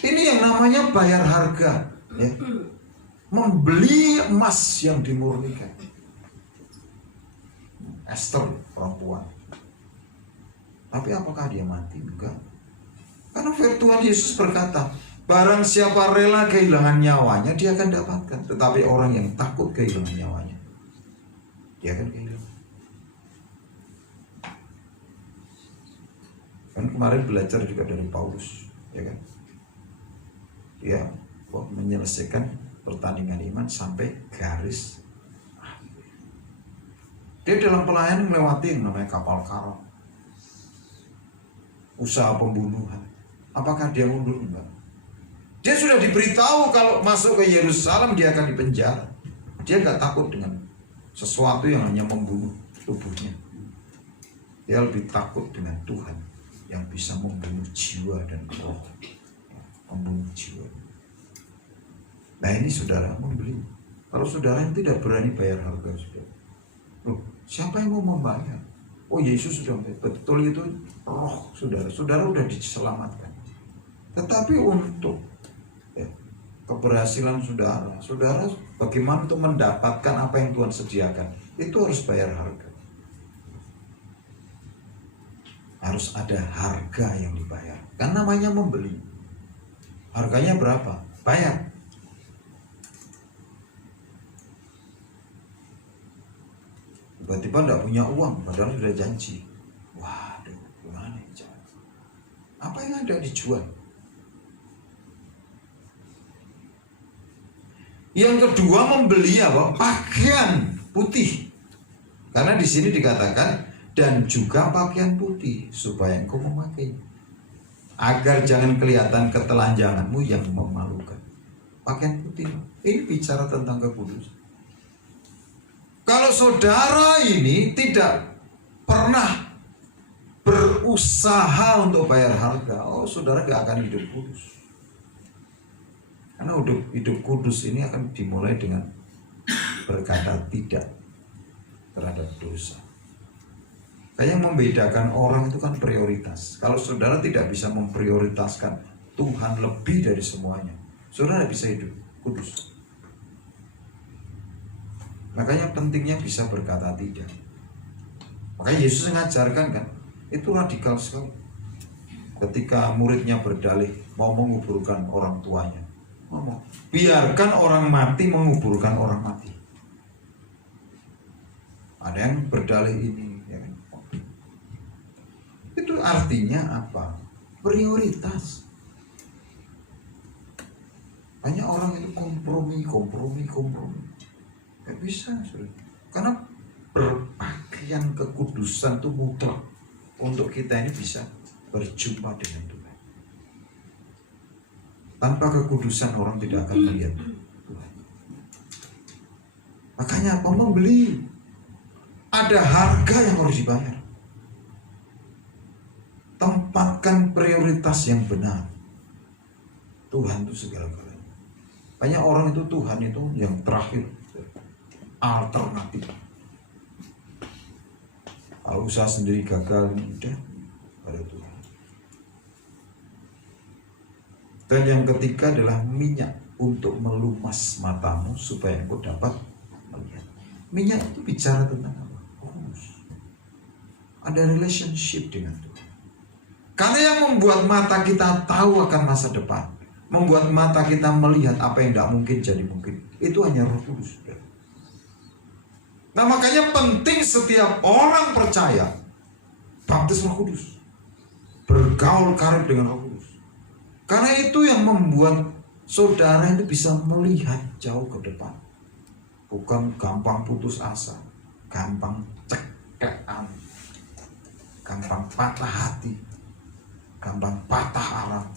ini yang namanya bayar harga, ya. Membeli emas yang dimurnikan. Esther perempuan. Tapi apakah dia mati? Enggak. Karena Tuhan Yesus berkata, barang siapa rela kehilangan nyawanya, dia akan dapatkan. Tetapi orang yang takut kehilangan nyawanya, dia akan kehilangan. Kan kemarin belajar juga dari Paulus, ya kan? Dia menyelesaikan pertandingan iman sampai garis akhir. Dia dalam pelayanan melewati yang namanya kapal karam, usaha pembunuhan. Apakah dia mundur? Enggak. Dia sudah diberitahu kalau masuk ke Yerusalem dia akan dipenjara. Dia nggak takut dengan sesuatu yang hanya membunuh tubuhnya. Dia lebih takut dengan Tuhan yang bisa membunuh jiwa dan roh, membunuh jiwa. Nah, ini saudara membeli. Kalau saudara yang tidak berani bayar harga, saudara, loh, siapa yang mau membayar? Oh, Yesus sudah betul itu roh, saudara. Saudara sudah diselamatkan. Tetapi untuk keberhasilan saudara, bagaimana untuk mendapatkan apa yang Tuhan sediakan, itu harus bayar harga. Harus ada harga yang dibayar. Kan namanya membeli. Harganya berapa? Bayar. Tiba-tiba tidak punya uang, padahal sudah janji. Waduh, gimana ya? Apa yang ada dijual? Yang kedua, membeli apa? Pakaian putih. Karena di sini dikatakan dan juga pakaian putih supaya engkau memakai, agar jangan kelihatan ketelanjanganmu yang memalukan. Pakaian putih. Ini bicara tentang kekudusan. Kalau saudara ini tidak pernah berusaha untuk bayar harga, oh saudara gak akan hidup kudus. Karena hidup kudus ini akan dimulai dengan berkata tidak terhadap dosa. Kayak yang membedakan orang itu kan prioritas. Kalau saudara tidak bisa memprioritaskan Tuhan lebih dari semuanya, saudara tidak bisa hidup kudus. Makanya pentingnya bisa berkata tidak. Makanya Yesus mengajarkan kan, itu radikal sekali. Ketika muridnya berdalih mau menguburkan orang tuanya, ngomong, biarkan orang mati menguburkan orang mati. ada yang berdalih ini, ya kan? Itu artinya apa? Prioritas. Banyak orang itu kompromi. Gak bisa, saudara. Karena berpakaian kekudusan itu mutlak untuk kita ini bisa berjumpa dengan Tuhan. Tanpa kekudusan orang tidak akan melihat Tuhan. Makanya apa? Membeli. Ada harga yang harus dibayar. Tempatkan prioritas yang benar. Tuhan itu segala-galanya. Banyak orang itu Tuhan itu yang terakhir, alternatif. Kalau usaha sendiri gagal, udah pada Tuhan. Dan yang ketiga adalah minyak untuk melumas matamu supaya engkau dapat melihat. Minyak itu bicara tentang apa? Ada relationship dengan Tuhan. Karena yang membuat mata kita tahu akan masa depan, membuat mata kita melihat apa yang tidak mungkin jadi mungkin, itu hanya Roh Kudus. Nah makanya penting setiap orang percaya baptis Roh Kudus, bergaul karib dengan Roh Kudus. Karena itu yang membuat saudara itu bisa melihat jauh ke depan, bukan gampang putus asa, gampang cekean, gampang patah hati, gampang patah arang.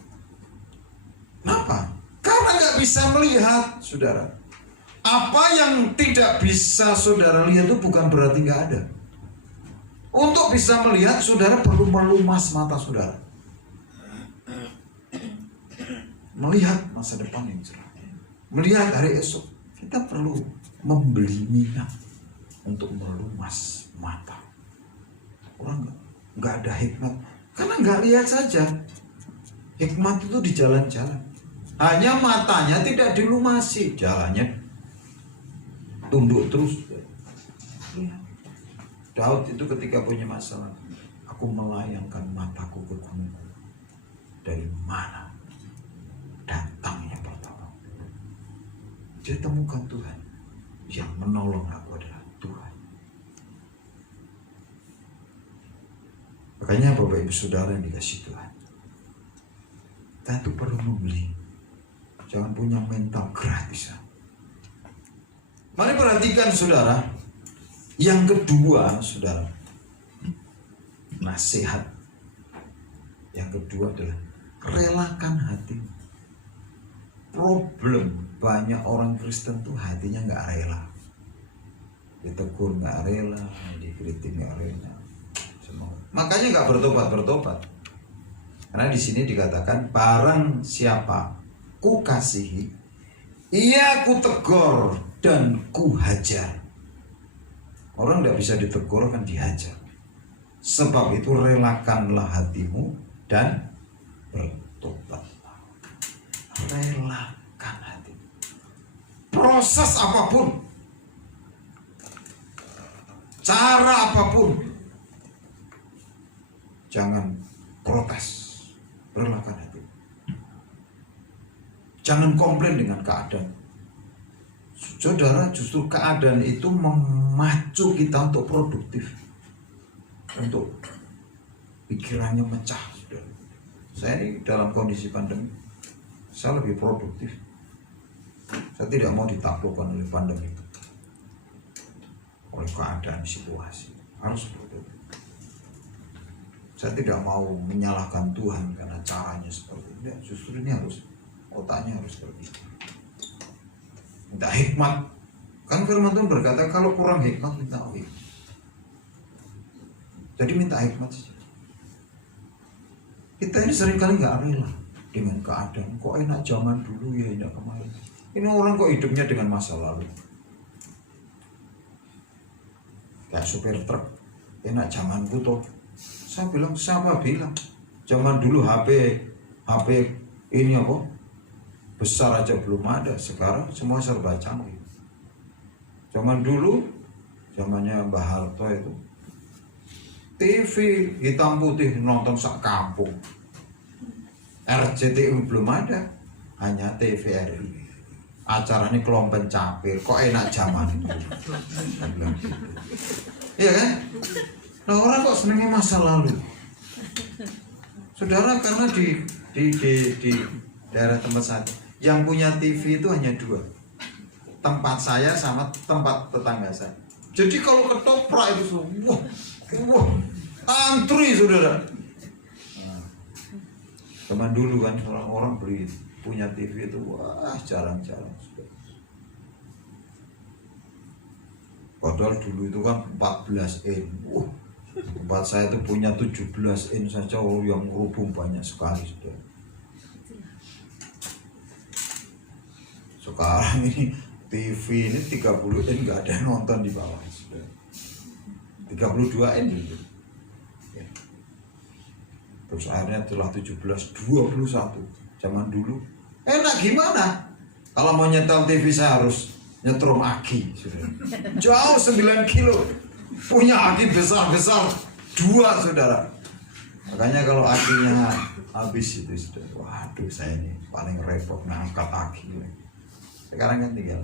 Kenapa? Karena nggak bisa melihat, saudara. Apa yang tidak bisa saudara lihat itu bukan berarti nggak ada. Untuk bisa melihat, saudara perlu melumas mata saudara, melihat masa depan yang cerah, melihat hari esok. Kita perlu membeli minyak untuk melumas mata. Orang nggak ada hikmat karena nggak lihat saja. Hikmat itu di jalan-jalan. Hanya matanya tidak dilumasi, jalannya tunduk terus. Daud itu ketika punya masalah, aku melayangkan mataku ke gunung, dari mana datangnya pertolongan. Dia temukan Tuhan, yang menolong aku adalah Tuhan. Makanya Bapak Ibu Saudara yang dikasih Tuhan, kita itu perlu membeli. Jangan punya mental gratisan. Mari perhatikan saudara. Yang kedua saudara, nasihat. Yang kedua adalah relakan hati. Problem banyak orang Kristen tuh hatinya nggak rela. Ditegur nggak rela, dikritik nggak rela. Semua. Makanya nggak bertobat. Karena di sini dikatakan barang siapa ku kasihi, ia ku tegur dan ku hajar. Orang tidak bisa ditegur, kan dihajar. Sebab itu relakanlah hatimu dan bertobatlah. Relakan hatimu. Proses apapun, cara apapun, jangan protes. Relakan hatimu. Jangan komplain dengan keadaan. Saudara, justru keadaan itu memacu kita untuk produktif, untuk pikirannya mecah. Saudara. Saya ini dalam kondisi pandemi, saya lebih produktif. Saya tidak mau ditaklukkan oleh pandemi, oleh keadaan situasi. Harus produktif. Saya tidak mau menyalahkan Tuhan karena caranya seperti ini. Justru ini harus, otaknya harus seperti itu. Minta hikmat. Kan firman Tuhan berkata kalau kurang hikmat minta hikmat. Jadi minta hikmat saja. Kita ini seringkali nggak rela dengan keadaan. Kok enak zaman dulu ya, enak kemarin. Ini orang kok hidupnya dengan masa lalu. Kayak supir truk, enak zamanku toh. Saya bilang, siapa bilang? Zaman dulu HP ini apa? Besar aja belum ada. Sekarang semua serba canggih. Zaman dulu, zamannya Mbah Harto itu, TV hitam putih nonton sak kampung. RCTI belum ada, hanya TVRI. acaranya kelompen capir, kok enak zaman itu. Saya bilang gitu. Iya kan? Nah orang kok senengnya masa lalu. Saudara, karena di daerah tempat saya yang punya TV itu hanya 2, tempat saya sama tempat tetangga saya. Jadi kalau ketoprak itu wah, antri saudara. Nah, zaman dulu kan orang-orang beli punya TV itu wah jarang-jarang. Padahal dulu itu kan 14 in. Tempat saya itu punya 17 in saja, yang rubung banyak sekali sudah. Sekarang ini TV ini 30 in nggak ada yang nonton di bawah sudah. 32 in gitu. Ya. Terus akhirnya telah 17, 21 zaman dulu. Enak gimana? Kalau mau nyetel TV saya harus nyetrum aki sudah. Jauh 9 kilo. Punya aki besar-besar 2 saudara. Makanya kalau akinya habis itu sudah, waduh saya ini paling repot ngangkat aki. Sekarang kan tinggal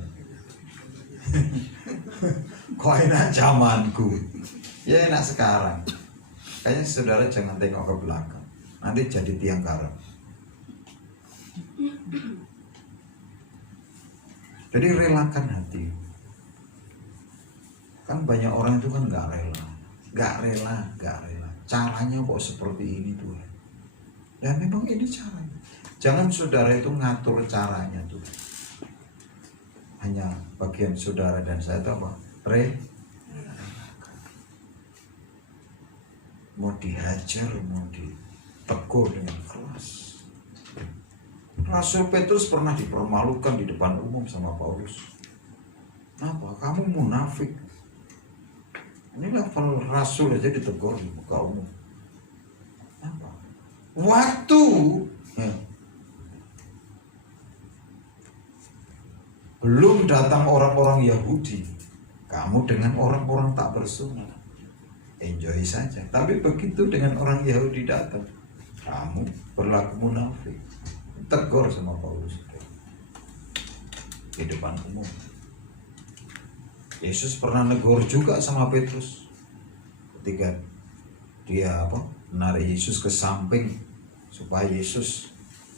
kok enak zamanku. Ya enak sekarang. Kayaknya saudara jangan tengok ke belakang, nanti jadi tiang karang. Jadi relakan hati. Kan banyak orang itu kan nggak rela. Caranya kok seperti ini tuh. Ya memang ini caranya. Jangan saudara itu ngatur caranya tuh. Hanya bagian saudara dan saya itu apa? Mau dihajar, mau ditegur dengan keras. Rasul Petrus pernah dipermalukan di depan umum sama Paulus. Apa? Kamu munafik. Ini level rasul aja ditegur di muka umum. Apa? Waktu belum datang orang-orang Yahudi, kamu dengan orang-orang tak bersunat enjoy saja. Tapi begitu dengan orang Yahudi datang, kamu berlaku munafik. Tegur sama Paulus di depan umum. Yesus pernah negur juga sama Petrus ketika dia menarik Yesus ke samping supaya Yesus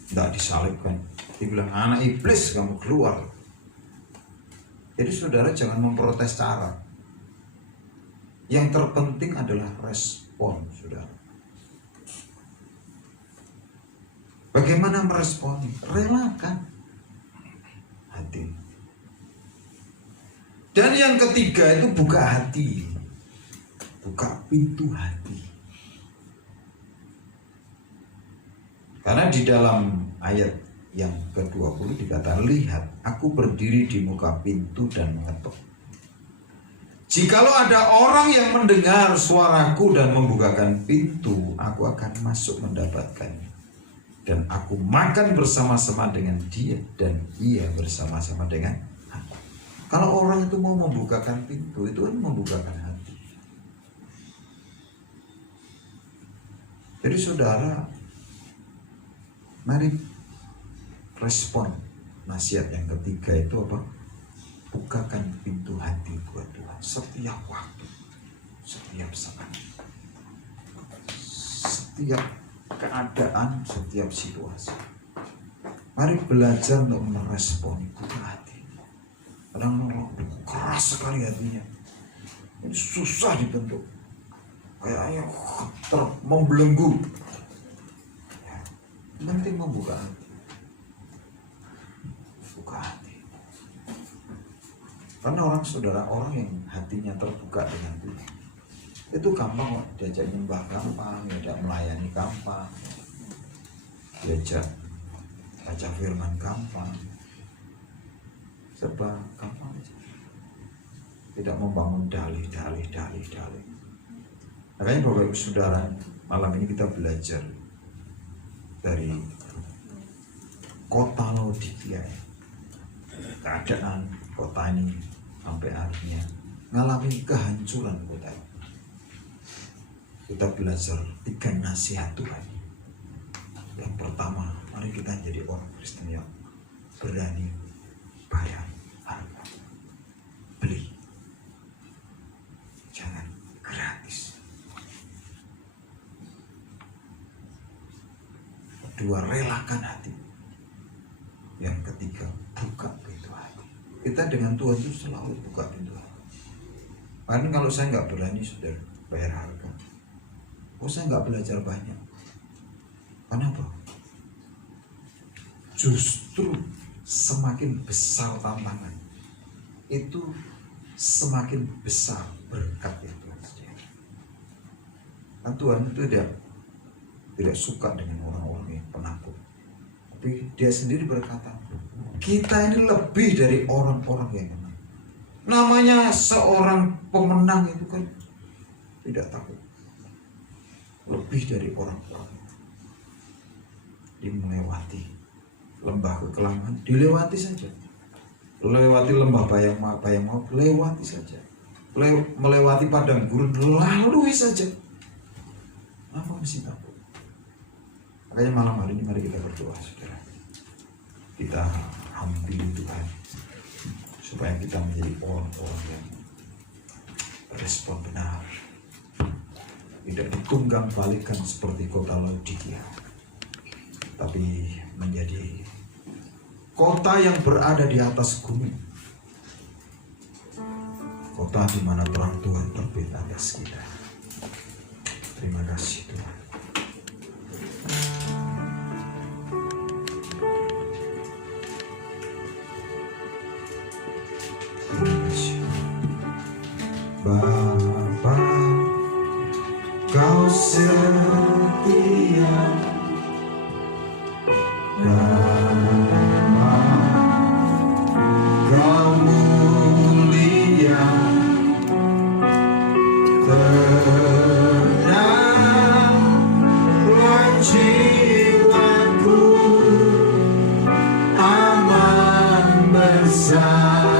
tidak disalibkan. Dia bilang, anak iblis kamu keluar. Jadi saudara jangan memprotes cara. Yang terpenting adalah respon saudara. Bagaimana meresponi? Relakan hati. Dan yang ketiga itu buka hati. Buka pintu hati. Karena di dalam ayat yang ke-20 dikatakan, lihat, aku berdiri di muka pintu dan mengetuk. Jikalau ada orang yang mendengar suaraku dan membukakan pintu, aku akan masuk mendapatkannya. Dan aku makan bersama-sama dengan dia dan ia bersama-sama dengan aku. Kalau orang itu mau membukakan pintu, itu kan membukakan hati. Jadi saudara, mari respon nasihat yang ketiga itu apa? Bukakan pintu hati buat Tuhan setiap waktu, setiap saat, setiap keadaan, setiap situasi. Mari belajar untuk merespon itu hati. Kadang keras sekali hatinya, ini susah dibentuk, kayaknya membelenggu. Penting membuka hati, buka hati. Karena orang yang hatinya terbuka dengan Tuhan, itu gampang kok, diajak nyembah gampang, diajak melayani gampang, diajak baca firman gampang, serba gampang aja. Tidak membangun dalih. Makanya Bapak Ibu Saudara, malam ini kita belajar dari kota Laodikia. Keadaan kota ini sampai akhirnya mengalami kehancuran kota ini. Kita belajar 3 nasihat Tuhan. Yang pertama, mari kita jadi orang Kristen yang berani bayar harga. Beli. Jangan gratis. Kedua, relakan hati. Yang ketiga, buka pintu hati. Kita dengan Tuhan itu selalu buka pintu hati. Karena kalau saya nggak berani, saudara, bayar harga, saya nggak belajar banyak. Kenapa? Justru semakin besar tantangan, itu semakin besar berkat yang Tuhan sediakan. Kan Tuhan itu tidak suka dengan orang-orang yang penakut. Tapi Dia sendiri berkata, kita ini lebih dari orang-orang yang menang. Namanya seorang pemenang itu kan tidak takut. Lebih dari orang-orang. Dia melewati lembah kekelaman, dilewati saja. Melewati lembah bayang maut, lewati saja. Melewati padang gurun, lalui saja. Apa mesti takut? Makanya malam hari ini mari kita berdoa, saudara. Kita hampiri Tuhan supaya kita menjadi orang-orang yang respon benar, tidak ditunggang balikan seperti kota Laodikia, tapi menjadi kota yang berada di atas gunung, kota di mana terang Tuhan terbit atas kita. Terima kasih Tuhan. Bapa, Kau setia, Bapa, Kau mulia, tenanglah jiwaku, aman bersamamu.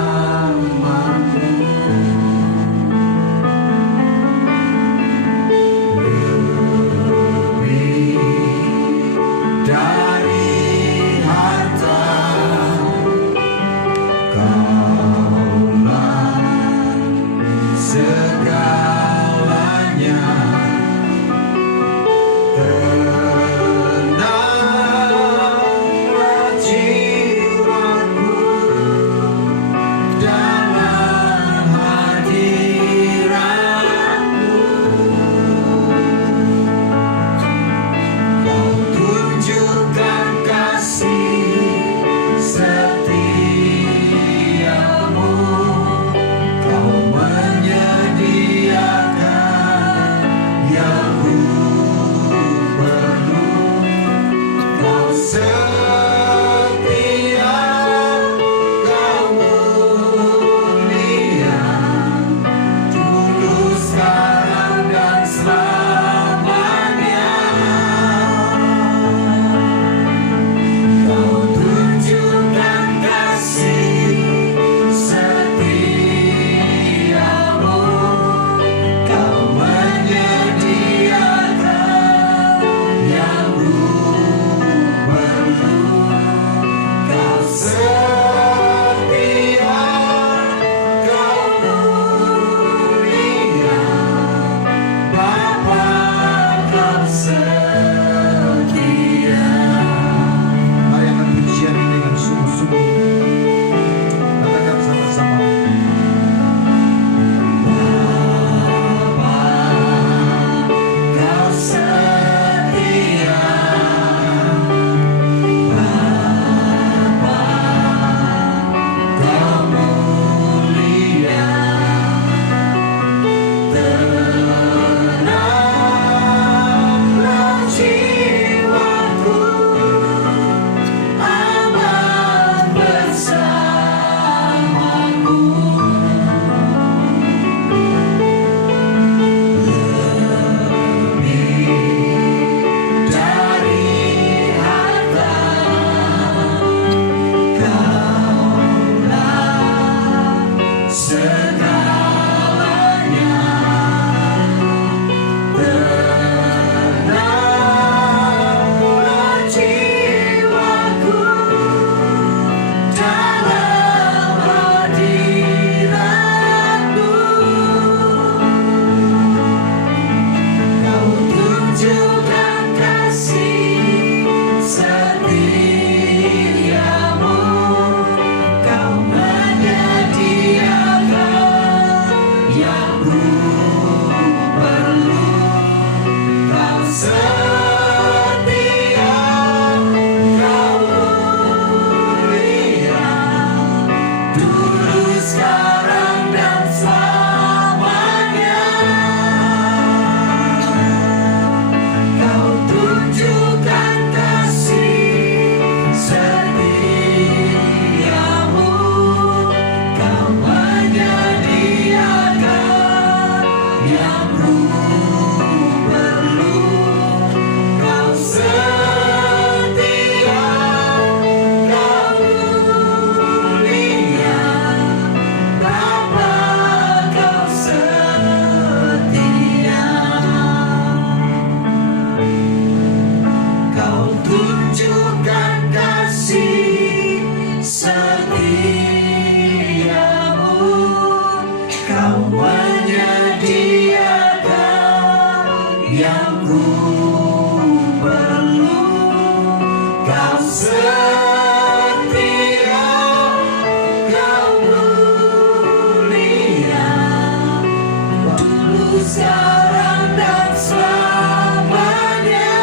sekarang dan selamanya.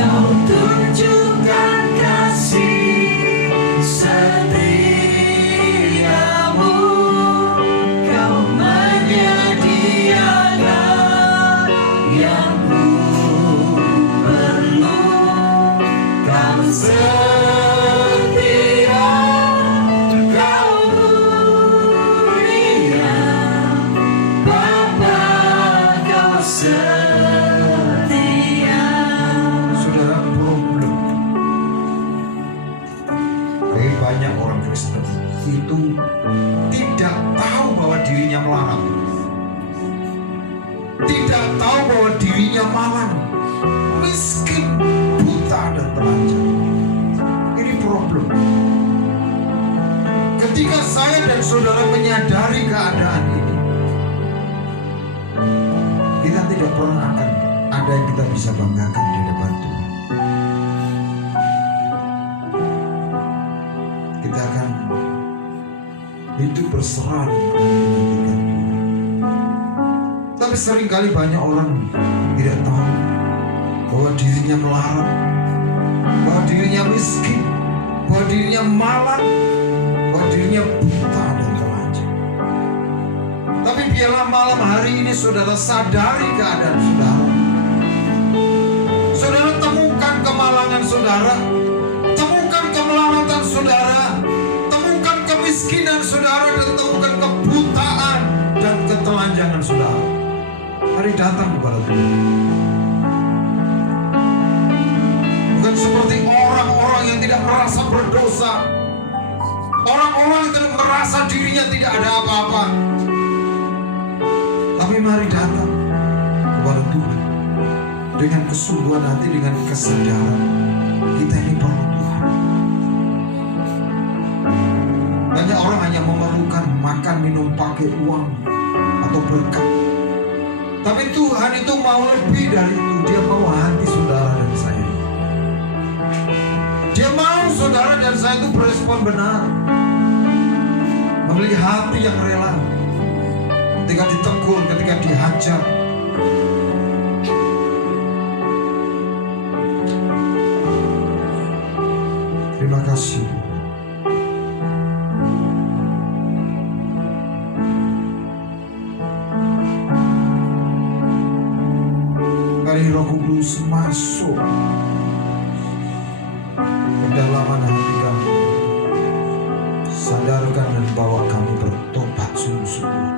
Kau tunjukkan kasih setiamu, Kau menyediakan yang ku perlu. Kau setia, Kau mulia, Bapa, Kau setia. Saudara, problem bagi banyak orang Kristen itu tidak tahu bahwa dirinya melarang, tidak tahu bahwa dirinya malang, miskin, buta, dan telanjang. Ini problem. Ketika saya dan saudara menyadari keadaan ini, kita tidak pernah akan ada yang kita bisa banggakan di depan Tuhan. Kita akan hidup berserah dengan Tuhan. Tapi seringkali banyak orang tidak tahu bahwa dirinya melarat, bahwa dirinya miskin, bahwa dirinya malang, bahwa dirinya buta dan telanjang. Tapi biarlah malam hari ini saudara sadari keadaan saudara. Saudara temukan kemalangan saudara, temukan kemelaratan saudara, temukan kemiskinan saudara, dan temukan kebutaan dan ketelanjangan saudara. Mari datang kepada Tuhan. Bukan seperti orang-orang yang tidak merasa berdosa, orang-orang yang tidak merasa dirinya tidak ada apa-apa. Tapi mari datang kepada Tuhan dengan kesungguhan hati, dengan kesadaran kita ini perlu Tuhan. Banyak orang hanya memerlukan makan, minum, pakai, uang, atau berkat. Tapi Tuhan itu mau lebih dari itu. Dia mau hati saudara dan saya. Dia mau saudara dan saya itu berespon benar, memiliki hati yang rela ketika ditegur, ketika dihajar. Terima kasih. Mari Roh Kudus masuk kedalaman hati kami, sadarkan dan bawa kami bertobat sungguh-sungguh.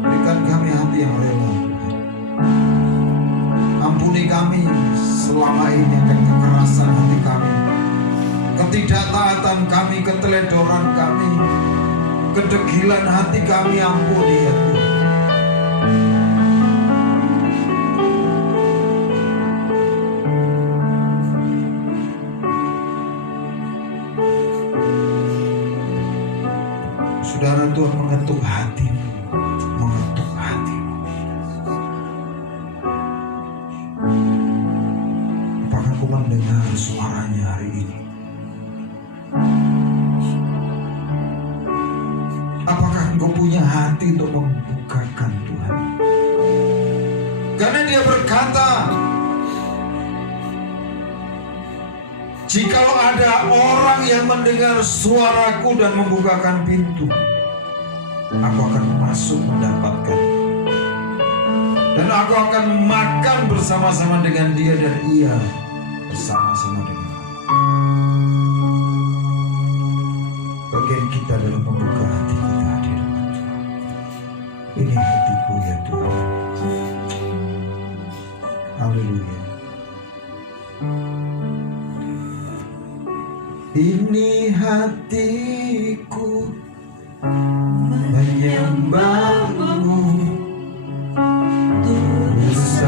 Berikan kami hati yang rela, Tuhan. Ampuni kami selama ini akan kekerasan hati kami, ketidaktaatan kami, keteledoran kami, kedegilan hati kami. Ampuni ya Tuhan. Saudara, Tuhan mengetuk hatimu, mengetuk hatimu. Apakah kau mendengar suaranya hari ini? Apakah engkau punya hati untuk membukakan Tuhan? Karena Dia berkata, jikalau ada orang yang mendengar suaraku dan membukakan pintu, aku akan masuk mendapatkan, dan aku akan makan bersama-sama dengan dia, dan ia bersama-sama dengan aku. Bagian kita dalam membuka hati kita hadir dengan Tuhan. Ini hatiku ya Tuhan. Haleluya. Ini hatiku menyembahmu, tulus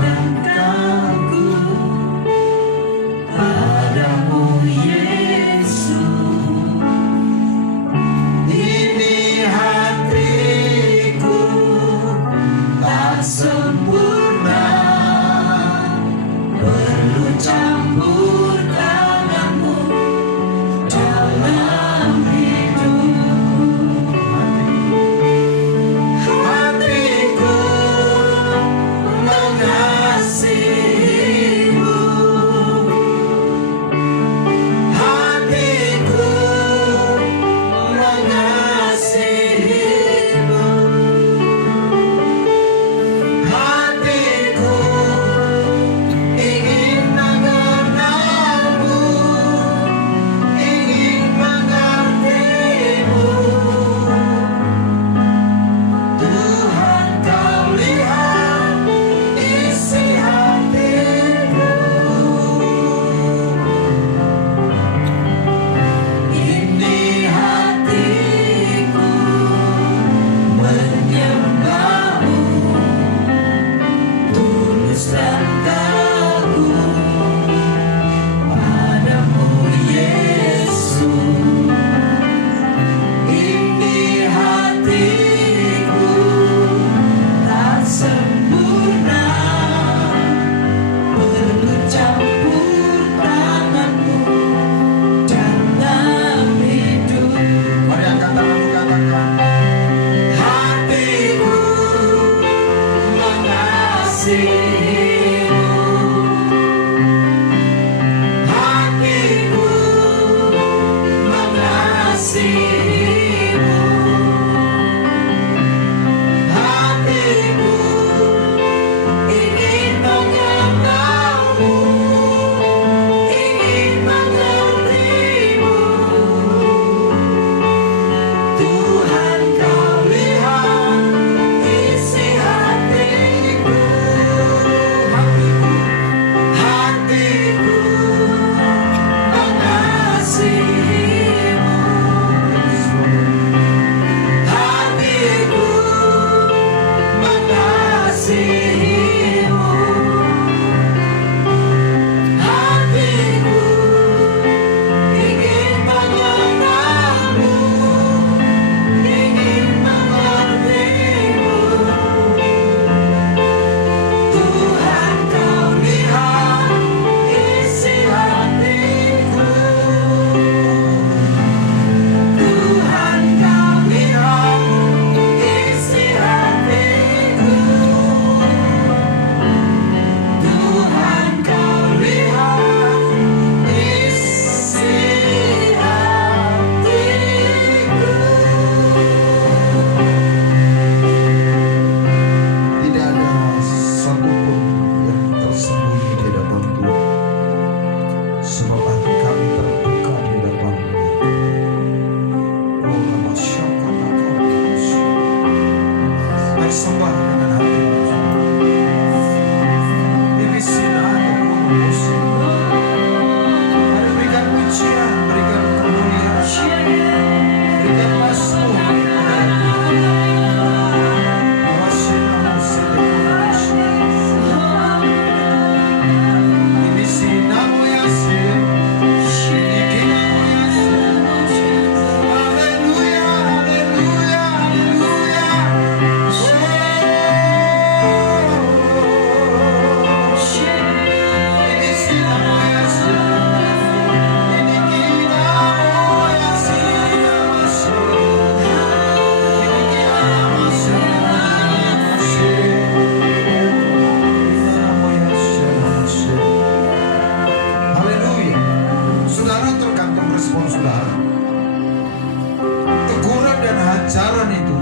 ajaran itu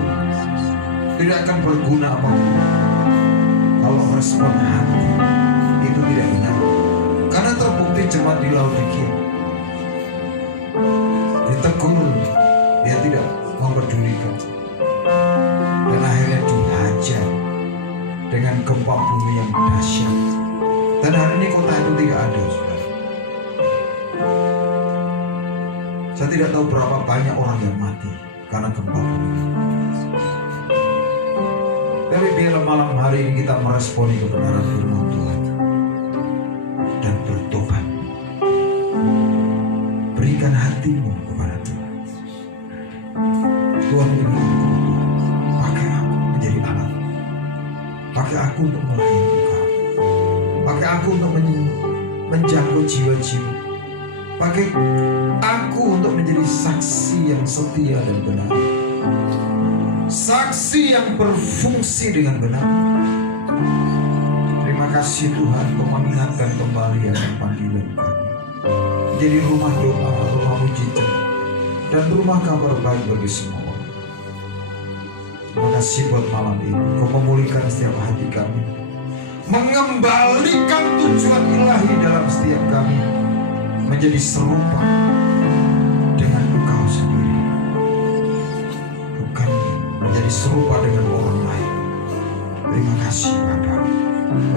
tidak akan berguna apapun kalau respon hati itu tidak benar. Karena terbukti jemaat di Laodikia ditegur, dia tidak mempedulikan, dan akhirnya dihajar dengan gempa bumi yang dahsyat. Dan hari ini kota itu tidak ada, saudara. Saya tidak tahu berapa banyak orang yang mati karena gempa bumi. Tapi biarlah malam hari ini kita meresponi kebenaran firman Tuhan dan bertobat. Berikan hatimu kepada Tuhan. Tuhan ini aku, pakai aku menjadi alat. Pakai aku untuk melayani Engkau. Pakai aku untuk menjangkau jiwa-jiwa. Pakai aku untuk menjadi saksi yang setia dan benar. Saksi yang berfungsi dengan benar. Terima kasih Tuhan untuk mengingatkan kembali akan panggilan kami. Jadi rumah doa, rumah mujizat, dan rumah kabar baik bagi semua orang. Terima kasih buat malam ini. Kau memulihkan setiap hati kami, mengembalikan tujuan ilahi dalam setiap kami, menjadi serupa dengan Engkau sendiri, bukan menjadi serupa dengan orang lain. Terima kasih Bapa.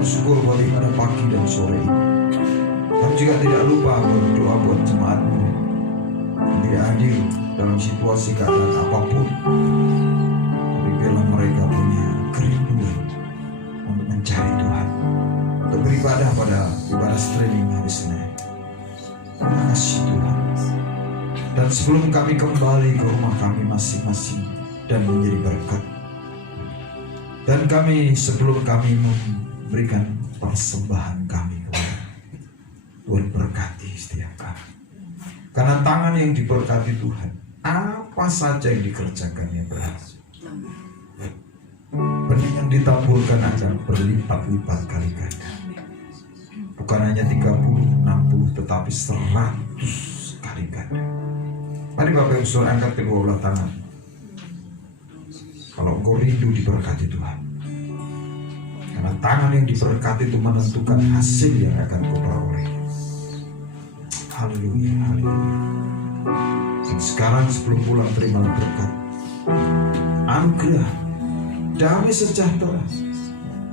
Bersyukur buat ibadah pagi dan sore ini. Kami juga tidak lupa berdoa buat jemaatmu yang tidak hadir dalam situasi keadaan apapun. Tapi biarlah mereka punya kerinduan untuk mencari Tuhan, untuk beribadah pada ibadah streaming hari Senin. Terima kasih Tuhan. Dan sebelum kami kembali ke rumah kami masing-masing dan menjadi berkat, dan kami sebelum kami memberikan persembahan kami kepada Tuhan, berkati setiap kami. Karena tangan yang diberkati Tuhan, apa saja yang dikerjakan yang berhasil. Benih yang ditaburkan akan berlipat-lipat kali ganda. Bukan hanya 30, 60, tetapi 100 kali ganda. Mari Bapak Ibu Saudara angkat kedua belah tangan. Kalau engkau rindu diberkati Tuhan. Karena tangan yang diberkati itu menentukan hasil yang akan kau peroleh. Haleluya, haleluya. Dan sekarang sebelum pulang terimalah berkat, anugerah, damai sejahtera,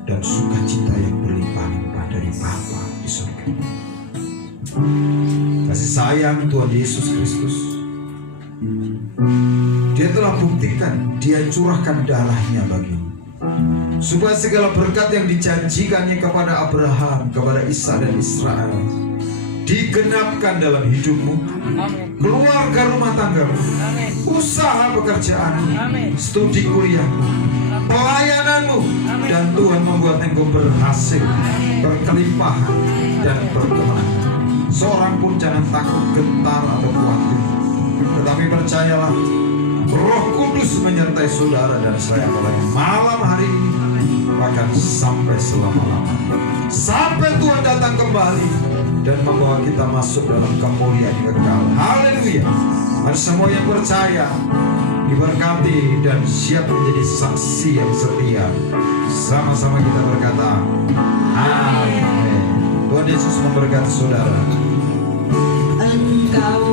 dan sukacita yang berlimpah-limpah dari Bapa di surga. Kasih sayang Tuhan Yesus Kristus, Dia telah buktikan, Dia curahkan darahnya bagimu, supaya segala berkat yang dijanjikannya kepada Abraham, kepada Ishak dan Israel digenapkan dalam hidupmu, keluarga rumah tanggamu, usaha pekerjaanmu, studi kuliahmu, pelayananmu, dan Tuhan membuat engkau berhasil, berkelimpahan, dan berkemenangan. Seorang pun jangan takut, gentar, atau khawatir, tetapi percayalah, Roh Kudus menyertai saudara dan saya mulai malam hari ini, bahkan sampai selama-lamanya, sampai Tuhan datang kembali dan membawa kita masuk dalam kemuliaan kekal. Haleluya. Mari semua yang percaya diberkati dan siap menjadi saksi yang setia. Sama-sama kita berkata amin. Tuhan Yesus memberkati saudara. Engkau